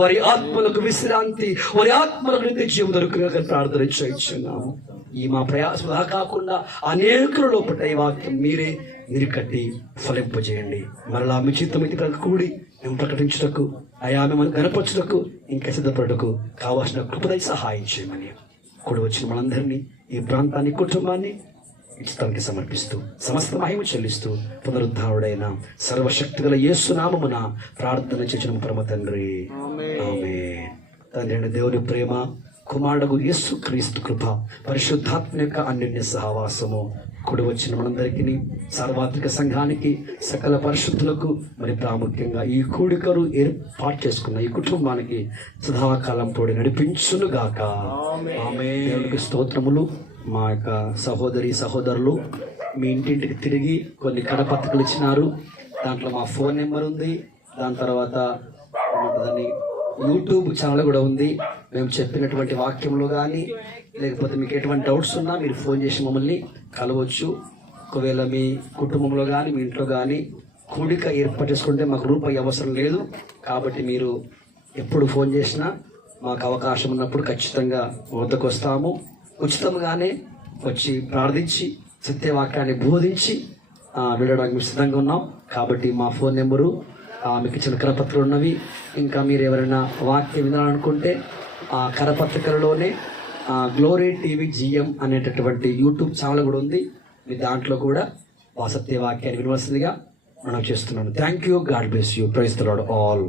వారి ఆత్మలకు విశ్రాంతి, వారి ఆత్మలకు నిత్య జీవం దొరుకుగా ప్రార్థన చేయించున్నాము. ఈ మా ప్రయాసం కాకుండా అనేకుల లోపల ఈ వాక్యం మీరే నిరికట్టి ఫలింపజేయండి. మరలా మీ చిత్తమైతే కూడి మేము ప్రకటించుటకు, అయా మిమ్మల్ని గనపరచుటకు, ఇంకా సిద్ధపడటకు కావాల్సిన కృపదై సహాయం చేయమని కూడి వచ్చిన మనందరినీ, ఈ ప్రాంతాన్ని, కుటుంబాన్ని ఇష్టానికి సమర్పిస్తూ సమస్త మహిమ చెల్లిస్తూ పునరుద్ధారుడైన సర్వశక్తిగల యేసు నామమున ప్రార్థన చేసిన పరమ తండ్రి, ఆమేన్. తండ్రి దేవుని ప్రేమ, కుమారుడు యేసు క్రీస్తు కృప, పరిశుద్ధాత్మ యొక్క అన్యోన్య సహవాసము కూడి వచ్చిన మనందరికీ, సార్వత్రిక సంఘానికి, సకల పరిశుద్ధులకు, మరి ప్రాముఖ్యంగా ఈ కూడికలు ఏర్పాటు చేసుకున్న ఈ కుటుంబానికి సదాకాలం తోడి నడిపించును గాక. దేవునికి స్తోత్రములు. మా యొక్క సహోదరులు మీ ఇంటింటికి తిరిగి కొన్ని కరపత్రికలు ఇచ్చినారు. దాంట్లో మా ఫోన్ నెంబర్ ఉంది. దాని తర్వాత దాన్ని యూట్యూబ్ ఛానల్ కూడా ఉంది. మేము చెప్పినటువంటి వాక్యంలో కానీ, లేకపోతే మీకు ఎటువంటి డౌట్స్ ఉన్నా మీరు ఫోన్ చేసి మమ్మల్ని కలవచ్చు. ఒకవేళ మీ కుటుంబంలో కానీ, మీ ఇంట్లో కానీ కూడిక ఏర్పాటు చేసుకుంటే మాకు రూపాయి అవసరం లేదు. కాబట్టి మీరు ఎప్పుడు ఫోన్ చేసినా మాకు అవకాశం ఉన్నప్పుడు ఖచ్చితంగా వద్దకు వస్తాము. ఉచితంగానే వచ్చి ప్రార్థించి సత్యవాక్యాన్ని బోధించి వెళ్ళడానికి సిద్ధంగా ఉన్నాం. కాబట్టి మా ఫోన్ నెంబరు, మీకు ఇచ్చిన కరపత్రికలు ఉన్నవి. ఇంకా మీరు ఎవరైనా వాక్యం వినాలనుకుంటే ఆ కరపత్రికలలోనే గ్లోరీ టీవీ GM అనేటటువంటి యూట్యూబ్ ఛానల్ కూడా ఉంది. మీ దాంట్లో కూడా సత్యవాక్యాన్ని వినవలసిందిగా మనం చేస్తున్నాను. Thank you. God bless you. Praise the Lord all.